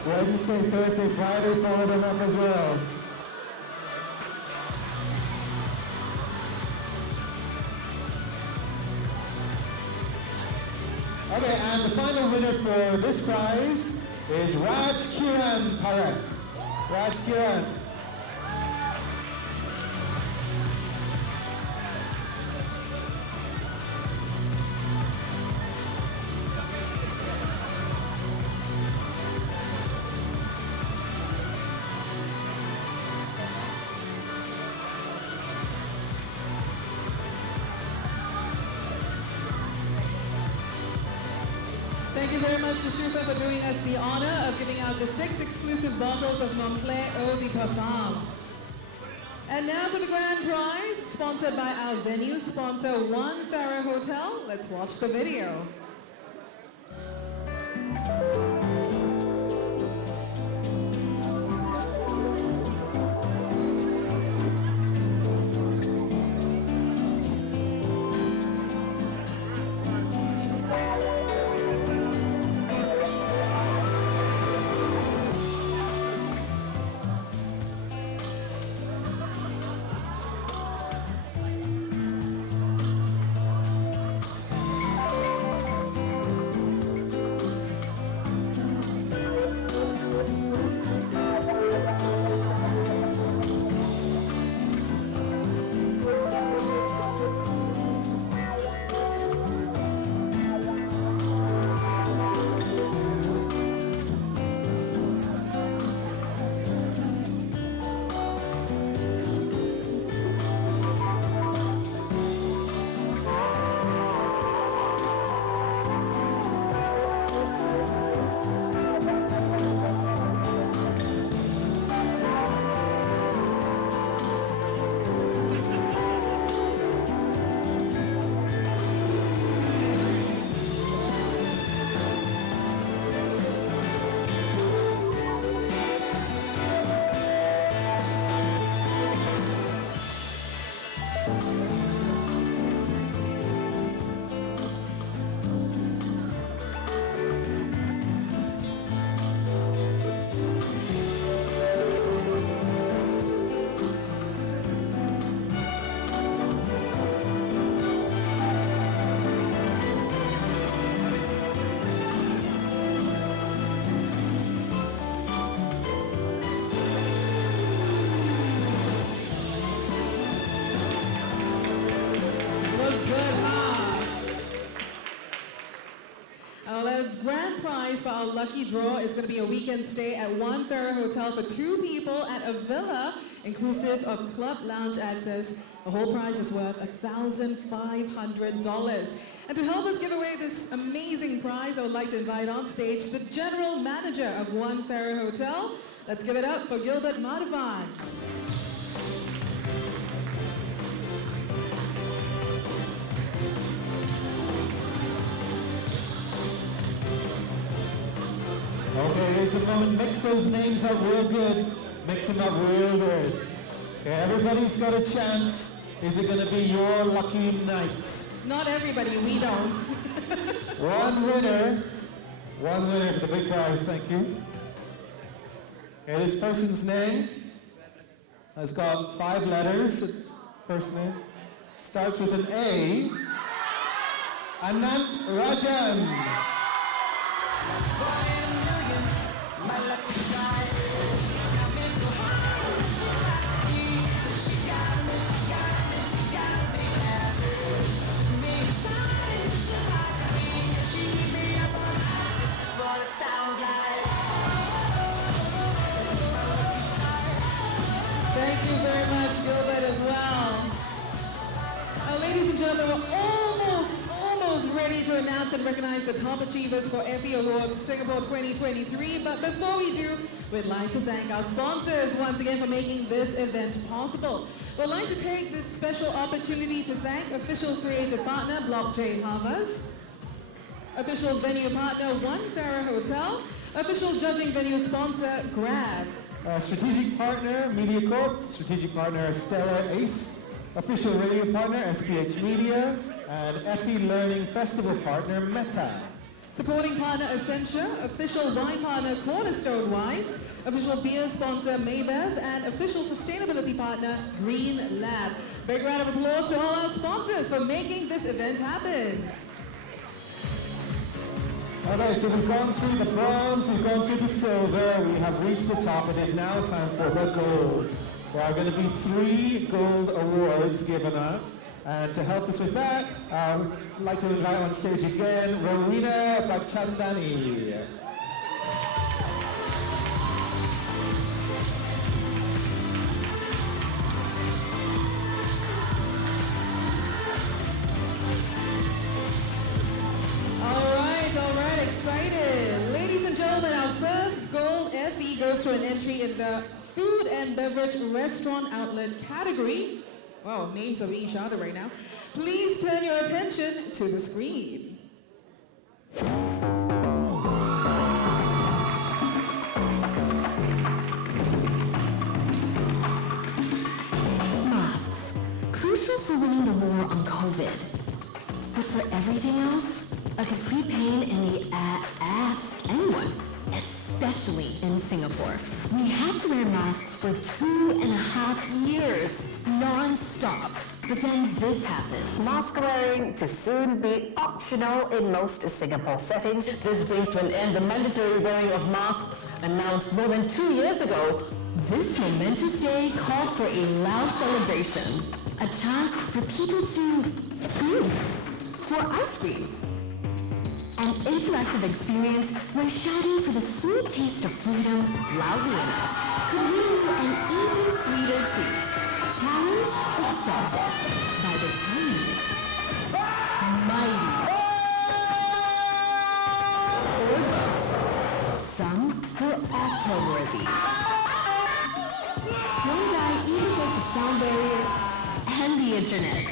Wednesday, Thursday, Friday, follow them up as well. Okay, and the final winner for this prize is Raj Kiran Parekh. Raj Kiran. Thank you very much to Shuka for doing us the honor of giving out the 6 exclusive bottles of Montclair Eau de Parfum. And now for the grand prize, sponsored by our venue sponsor, One Farrer Hotel. Let's watch the video. For our lucky draw is going to be a weekend stay at One Farrer Hotel for 2 people at a villa, inclusive of club lounge access. The whole prize is worth $1,500. And to help us give away this amazing prize, I would like to invite on stage the general manager of One Farrer Hotel. Let's give it up for Gilbert Madhavan. Okay, here's the moment. Mix those names up real good. Mix them up real good. Okay, everybody's got a chance. Is it going to be your lucky night? Not everybody, we don't. One winner for the big prize, thank you. Okay, this person's name has got 5 letters. It's first name starts with an A. Anant Rajan. Thank you very much, Gilbert, as well. Ladies and gentlemen, we're almost ready to announce and recognize the top achievers for Effie Awards Singapore 2023. But before we do, we'd like to thank our sponsors once again for making this event possible. We'd like to take this special opportunity to thank official creative partner Block J Havas, official venue partner One Farrer Hotel, official judging venue sponsor Grab, Strategic partner Media Corp, strategic partner Stellar Ace, official radio partner SPH Media, and Effie Learning Festival partner Meta. supporting partner Essentia, official wine partner Cornerstone Wines, official beer sponsor Maybev, and official sustainability partner Green Lab. Big round of applause to all our sponsors for making this event happen. Alright, so we've gone through the bronze, we've gone through the silver, we have reached the top. It is now time for the gold. There are going to be 3 gold awards given out. And to help us with that, I'd like to invite on stage again, Rowena Bachandani. All right, excited. Ladies and gentlemen, our first gold Effie goes to an entry in the food and beverage restaurant outlet category. Wow, names are being shouted right now. Please turn your attention to the screen. Masks. Crucial for winning the war on COVID. But for everything else, a complete pain in the ass. Anyone, especially in Singapore. We had to wear masks for 2.5 years, non-stop. But then this happened. Mask wearing to soon be optional in most Singapore settings. This brings to an end the mandatory wearing of masks announced more than 2 years ago. This momentous day called for a loud celebration. A chance for people to scream for ice cream. An interactive experience where shouting for the sweet taste of freedom loudly enough could win you an even sweeter treat. Challenge accepted by the tiny, mighty, or both. Some were opera-worthy. One guy even broke the sound barrier and the internet.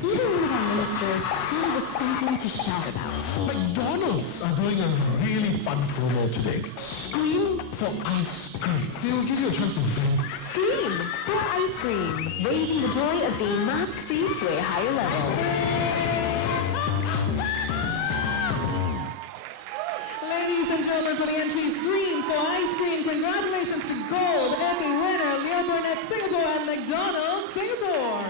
Even one of our ministers thought it was something to shout about. McDonald's are doing a really fun promo today. Scream For ice cream. They will give you a chance to win. Scream for ice cream, raising the joy of being mask-free to a higher level. Ladies and gentlemen, for the entry, Scream for ice cream. Congratulations to gold Effie winner, Leo Burnett, Singapore, and McDonald's, Singapore.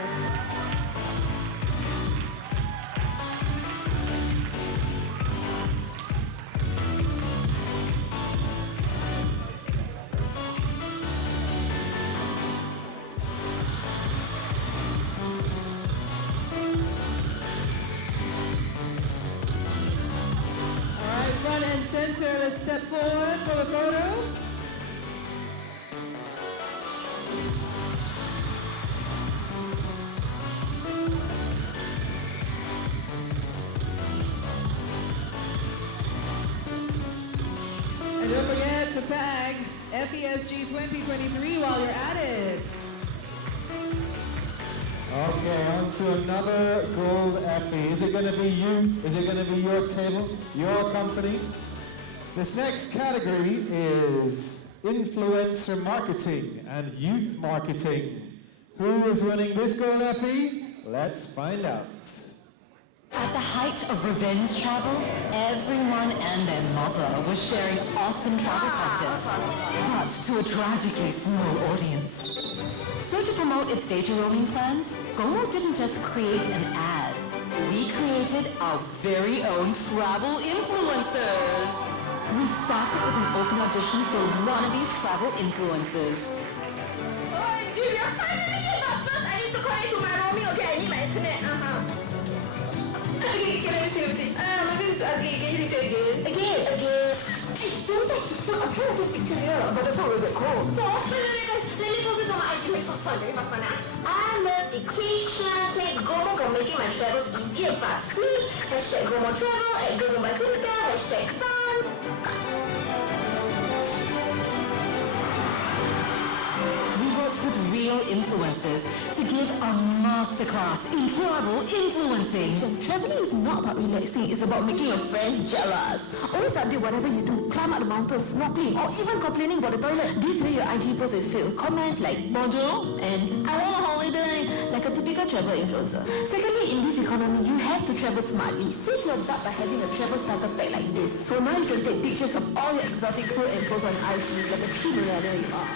Front and center, let's step forward for the photo. And don't forget to tag FESG 2023 while you're at it. Okay, on to another gold Effie. Is it going to be you? Is it going to be your table, your company? This next category is influencer marketing and youth marketing. Who is winning this gold Effie? Let's find out. At the height of revenge travel, everyone and their mother was sharing awesome travel content, but to a tragically small audience. So to promote its data roaming plans, Gomo didn't just create an ad. We created our very own travel influencers. We started with an open audition for wannabe travel influencers. Oh, Jim, you're finally here, but first I need to connect to my roaming, okay? I need my internet, Okay, let me see. Maybe it's okay, can you repeat again? Again. Don't touch the phone, I'm trying to take a picture here, but the phone will get cold. So, guys, let me post this on my IG, make some fun, I love vacation, thanks Gomo for making my travels easy and fast-free. Hashtag Gomo Travel, @Gomo by Singapore, hashtag fun. We worked with real influencers to give a masterclass in travel influencing. Traveling is not about relaxing, it's about making your friends jealous. Always update whatever you do, climb up the mountains, snorkeling, or even complaining about the toilet. This way your IG post is filled. Comments like, bonjour, and I want a holiday, like a typical travel influencer. Secondly, in this economy, you have to travel smartly. Save your butt by having a travel starter pack like this. So now you can take pictures of all your exotic food and post on IG like a true millennial you are.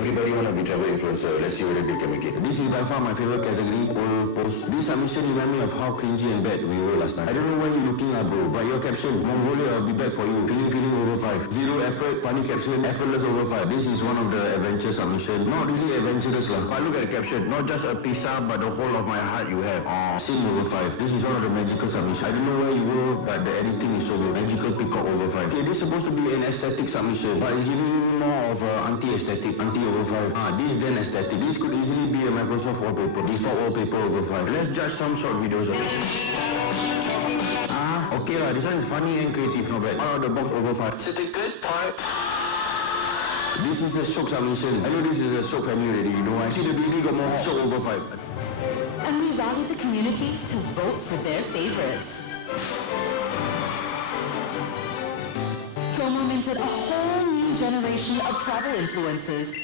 Everybody want to be travel influencer. Let's see whether they can make it. This is by far my favorite category, old post. This submission remind me of how cringy and bad we were last time. I don't know why you're looking at, bro, but your caption, Mongolia, I'll be back for you. Feeling over 5. Zero effort, funny caption, effortless over 5. This is one of the adventure submission. Not really adventurous lah. But look at the caption. Not just a pizza, but the whole of my heart you have. Sim over 5. This is one of the magical submissions. I don't know where you were, but the editing is so good. Magical peacock over 5. Okay, this is supposed to be an aesthetic submission, but it's giving more of anti-aesthetic, anti over 5. This then aesthetic. This could easily be a Microsoft wallpaper, default wallpaper over 5. Let's judge some short videos of it. Okay lah, this one is funny and creative, not bad. Out of the box over 5. It's a good part. This is the shock submission. I know this is a shock family already, you know. I see the baby got more shock over 5. And we rallied the community to vote for their favorites. Promo minted a whole new generation of travel influencers,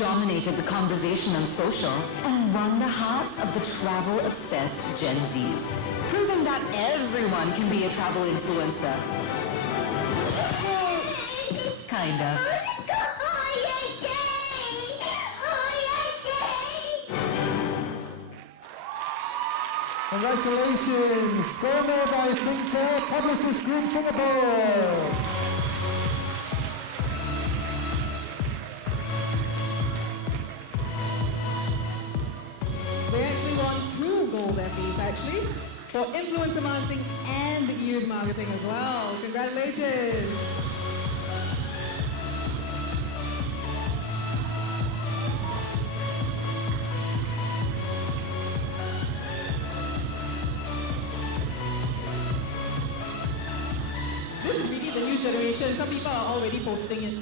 dominated the conversation on social, and won the hearts of the travel-obsessed Gen Zs, proving that everyone can be a travel influencer. Kind of. Congratulations! Gourmet by Singtel, Publicist Group Singapore! They actually won 2 gold Effies actually for influencer marketing and youth marketing as well. Congratulations! This is really the new generation. Some people are already posting it.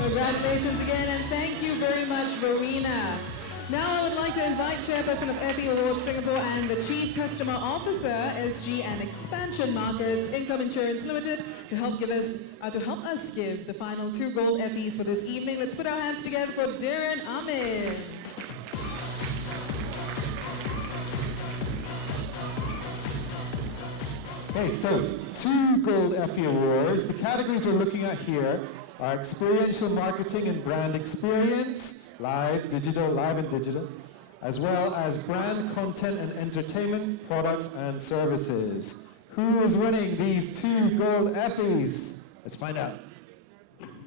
Congratulations again, and thank you very much, Rowena. Now I would like to invite Chairperson of Effie Awards Singapore and the Chief Customer Officer, SG and Expansion Markets, Income Insurance Limited, to help us give the final 2 gold Effies for this evening. Let's put our hands together for Darren Ahmed. Okay, so 2 gold Effie Awards. The categories we're looking at here are experiential marketing and brand experience, live and digital, as well as brand content and entertainment, products and services. Who is winning these 2 gold Effies? Let's find out.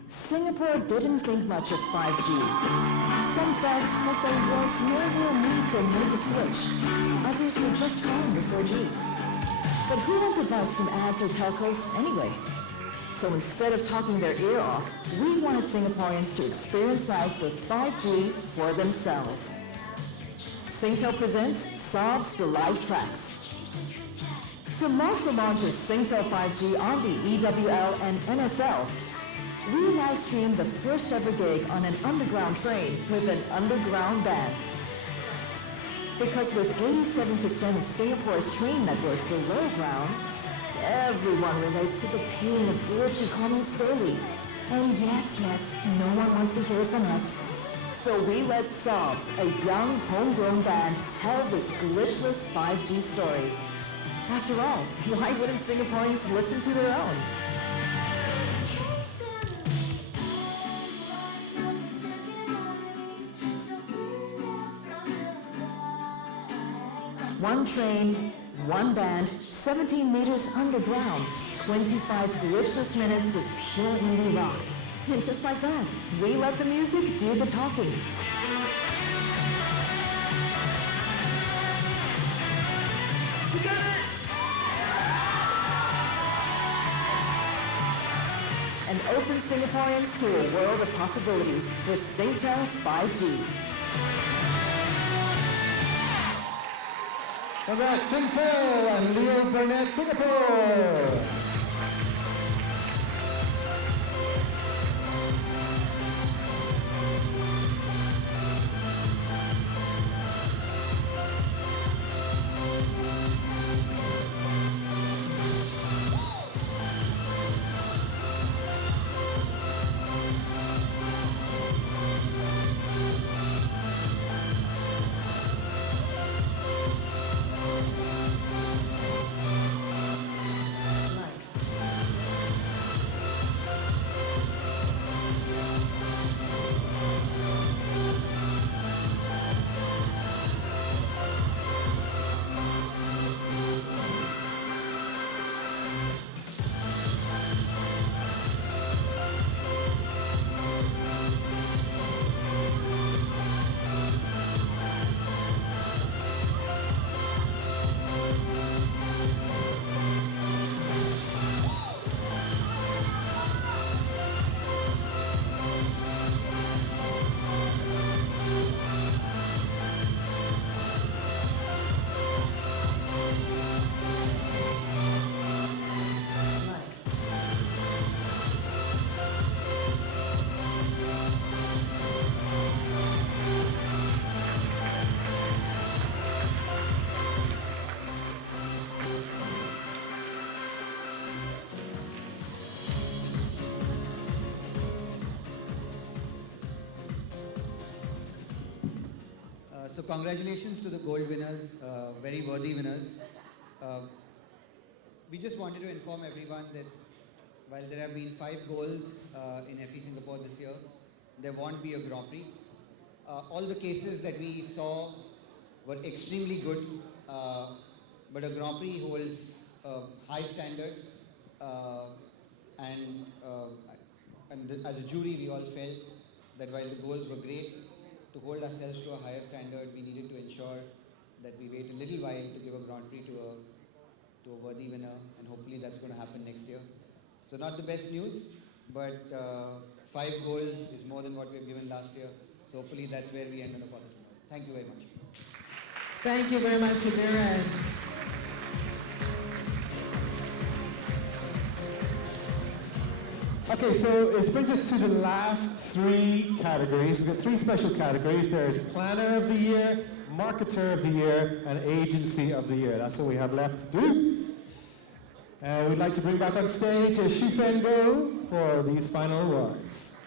Singapore didn't think much of 5G. Some felt that there was no real need to make the switch. Others were just fine with 4G. But who wants advice from ads or telcos anyway? So instead of talking their ear off, we wanted Singaporeans to experience life with 5G for themselves. Singtel presents Solves the Live Tracks. To mark the launch of Singtel 5G on the EWL and NSL, we live streamed the first ever gig on an underground train with an underground band. Because with 87% of Singapore's train network below ground, everyone relates to the pain of glitchy comments daily. And yes, no one wants to hear it from us. So we let Solves, a young homegrown band, tell this glitchless 5G story. After all, why wouldn't Singaporeans listen to their own? One train, one band, 17 meters underground, 25 glitchless minutes of pure indie rock. And just like that, we let the music do the talking. And open Singaporeans to a world of possibilities with Singtel 5G. Congrats, Singtel and Leo Burnett, Singapore. So congratulations to the gold winners, very worthy winners. We just wanted to inform everyone that while there have been 5 goals in Effie Singapore this year, there won't be a Grand Prix. All the cases that we saw were extremely good, but a Grand Prix holds a high standard, and as a jury we all felt that while the goals were great, to hold ourselves to a higher standard, we needed to ensure that we wait a little while to give a Grand Prix to a worthy winner, and hopefully that's going to happen next year. So not the best news, but 5 goals is more than what we have given last year. So hopefully that's where we end on a positive note. Thank you very much. Thank you very much, Shabira. Okay, so it brings us to the last 3 categories. We've got 3 special categories. There's Planner of the Year, Marketer of the Year, and Agency of the Year. That's what we have left to do. And we'd like to bring back on stage Xu Fengo for these final awards.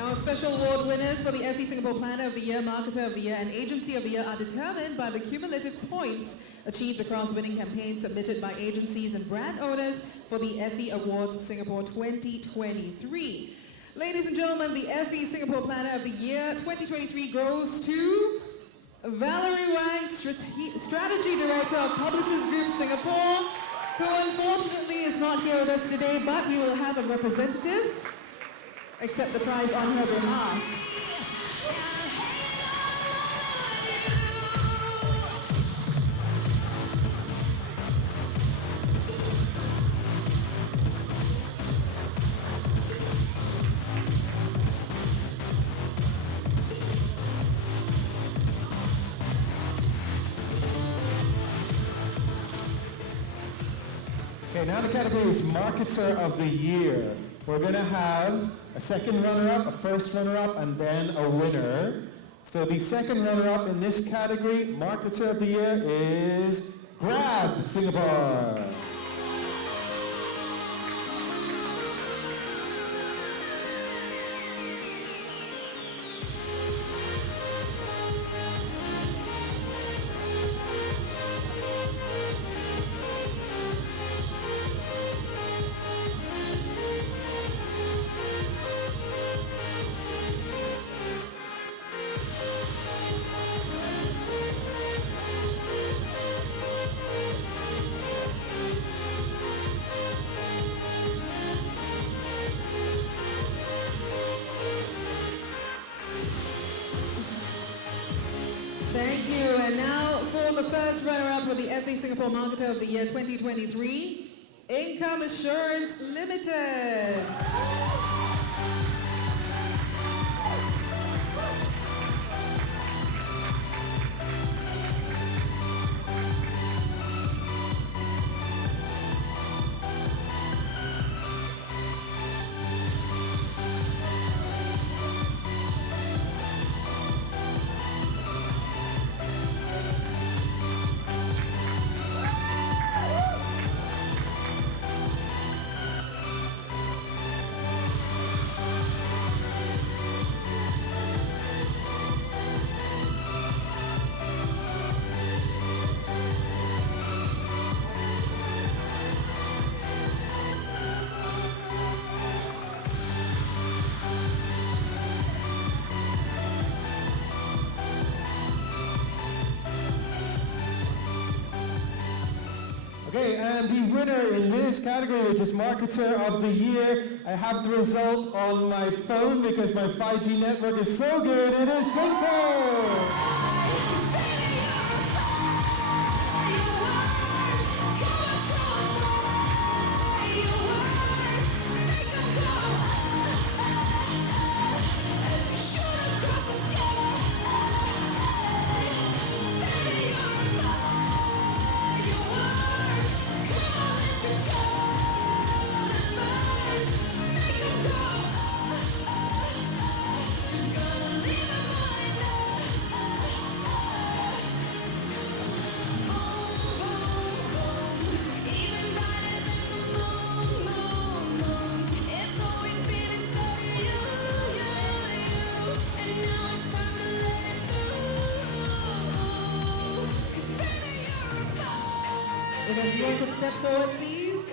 Our special award winners for the Effie Singapore Planner of the Year, Marketer of the Year, and Agency of the Year are determined by the cumulative points achieved across winning campaigns submitted by agencies and brand owners for the Effie Awards Singapore 2023. Ladies and gentlemen, the Effie Singapore Planner of the Year 2023 goes to Valerie Wang, Strategy Director of Publicis Group Singapore, who unfortunately is not here with us today, but we will have a representative accept the prize on her behalf. Okay, now the category is Marketer of the Year. We're going to have a second runner-up, a first runner-up, and then a winner. So the second runner-up in this category, Marketer of the Year, is Grab Singapore. Thank you. And now for the first runner-up for the Effie Singapore Marketer of the Year 2023, Income Assurance Limited. And the winner in this category, which is Marketer of the Year, I have the result on my phone because my 5G network is so good. It is Singtel! If everyone could step forward, please.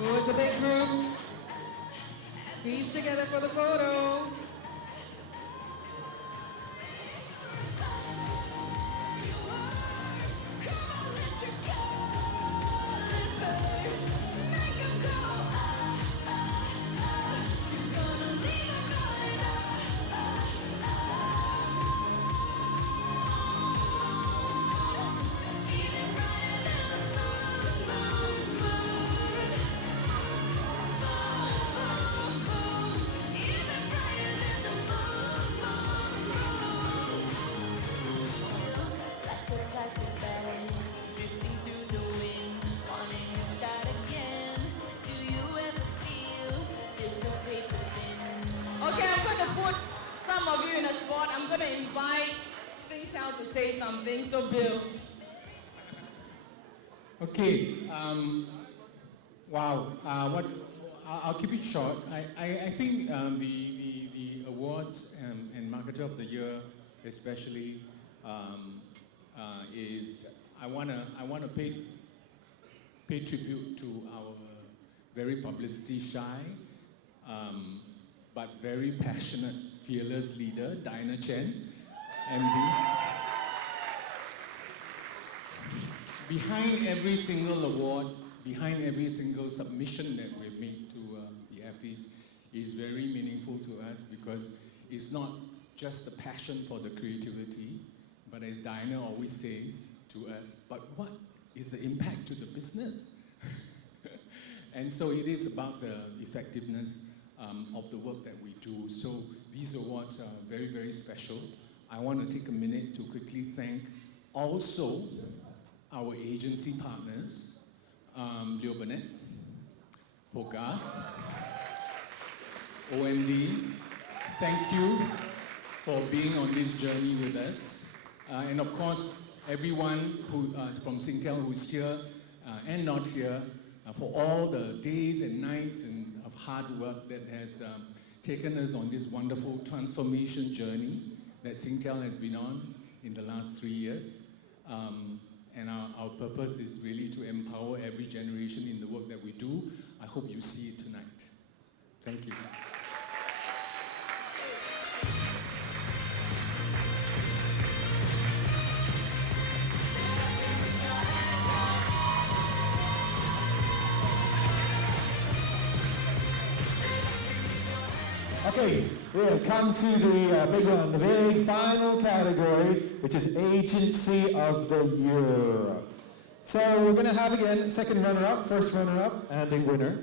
Oh, it's a big group. Squeeze together for the photo. Okay, I'm going to put some of you in a spot. I'm going to invite Singtel to say something. So, Bill. Okay. Wow. I'll keep it short. I think the awards and Marketer of the Year, especially, is I wanna pay tribute to our very publicity shy, but very passionate, fearless leader, Diana Chen, MD. Behind every single award, behind every single submission that we've made to the Effies is very meaningful to us because it's not just the passion for the creativity, but as Diana always says to us, but what is the impact to the business? And so it is about the effectiveness of the work that we do. So these awards are very, very special. I want to take a minute to quickly thank also our agency partners, Leo Burnett, Hogarth, OMD. Thank you for being on this journey with us. And of course, everyone who from Singtel who's here and not here, for all the days and nights of hard work that has taken us on this wonderful transformation journey that Singtel has been on in the last 3 years. And our purpose is really to empower every generation in the work that we do. I hope you see it tonight. Thank you. Okay, we have come to the big one, the big final category, which is Agency of the Year. So we're going to have again second runner-up, first runner-up, and a winner.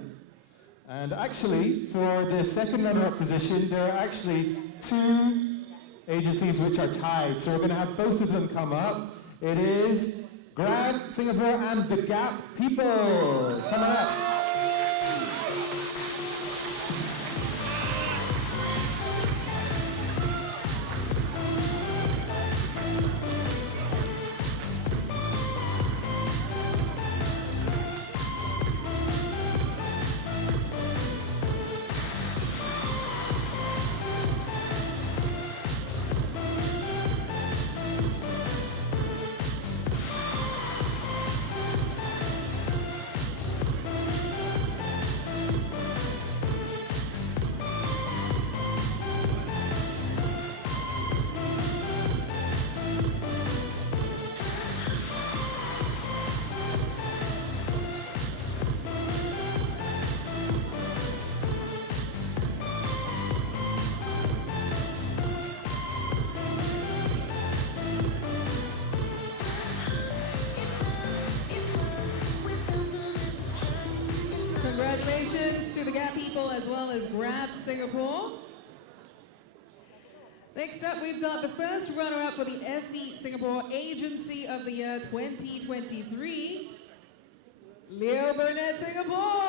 And actually, for the second runner-up position, there are actually two agencies which are tied. So we're going to have both of them come up. It is Grab Singapore and the Gap People. Come on up. Congratulations to the Gap people as well as Grab Singapore. Next up, we've got the first runner-up for the Effie Singapore Agency of the Year 2023, Leo Burnett, Singapore.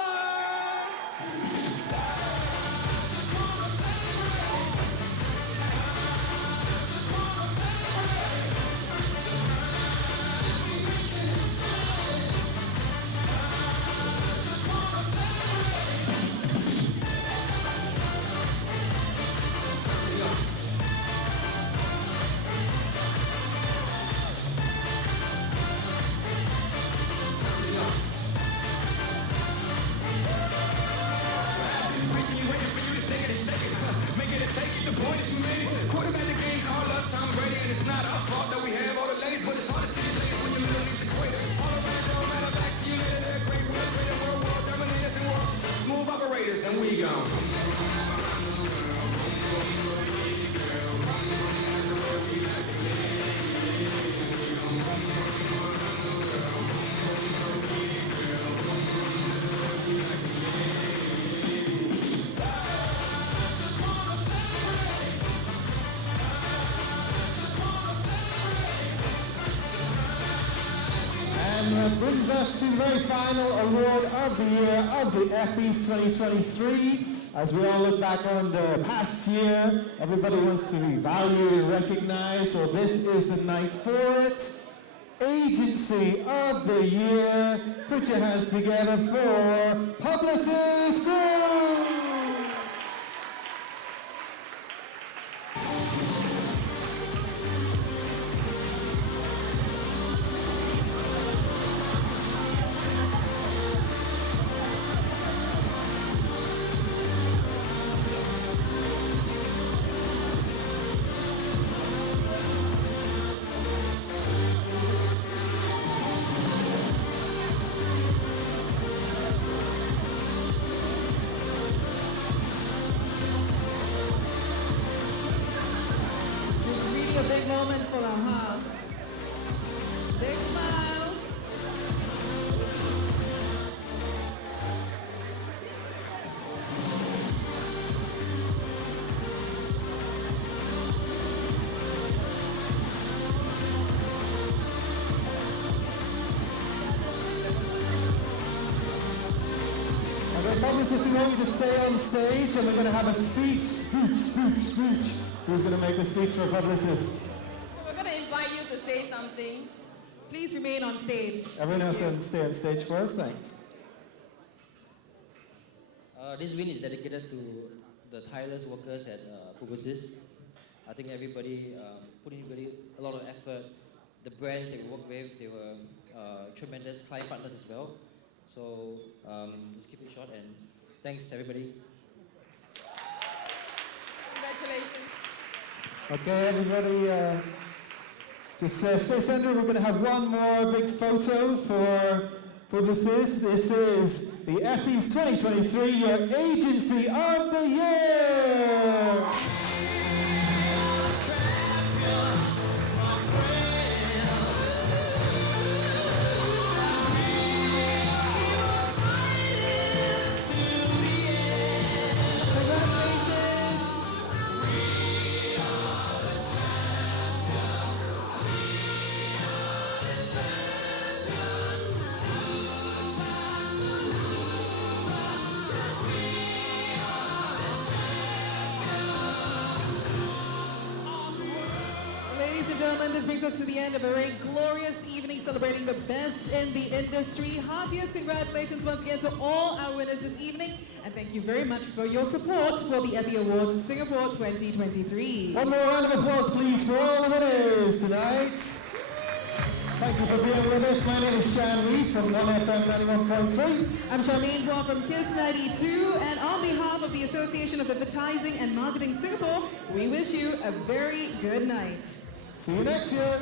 And we go. And that brings us to the very final award of the year of the Effies 2023. As we all look back on the past year, everybody wants to be valued and recognized, so this is the night for it. Agency of the Year, put your hands together for Publicis Group! A big moment for our hub. Big smiles. Okay, publicists, we want you to stay on stage and we're going to have a speech. Who's going to make the speech for publicists? So we're going to invite you to say something. Please remain on stage. Everyone else can stay on stage first, thanks. This win is dedicated to the tireless workers at Publicis. I think everybody put in really a lot of effort. The brands they work with, they were tremendous client partners as well. So just keep it short and thanks everybody. Congratulations. Okay, everybody, just stay centered. We're going to have one more big photo for Publicis. This is the Effies 2023, your Agency of the Year. Ladies and gentlemen, this brings us to the end of a very glorious evening celebrating the best in the industry. Heartiest congratulations once again to all our winners this evening, and thank you very much for your support for the Effie Awards Singapore 2023. One more round of applause, please, for all the winners tonight. Thank you for being with us. My name is Shan Lee from 1FM 91.3. I'm Charmaine Hua from KISS 92, and on behalf of the Association of Advertising and Marketing Singapore, we wish you a very good night. See you next year.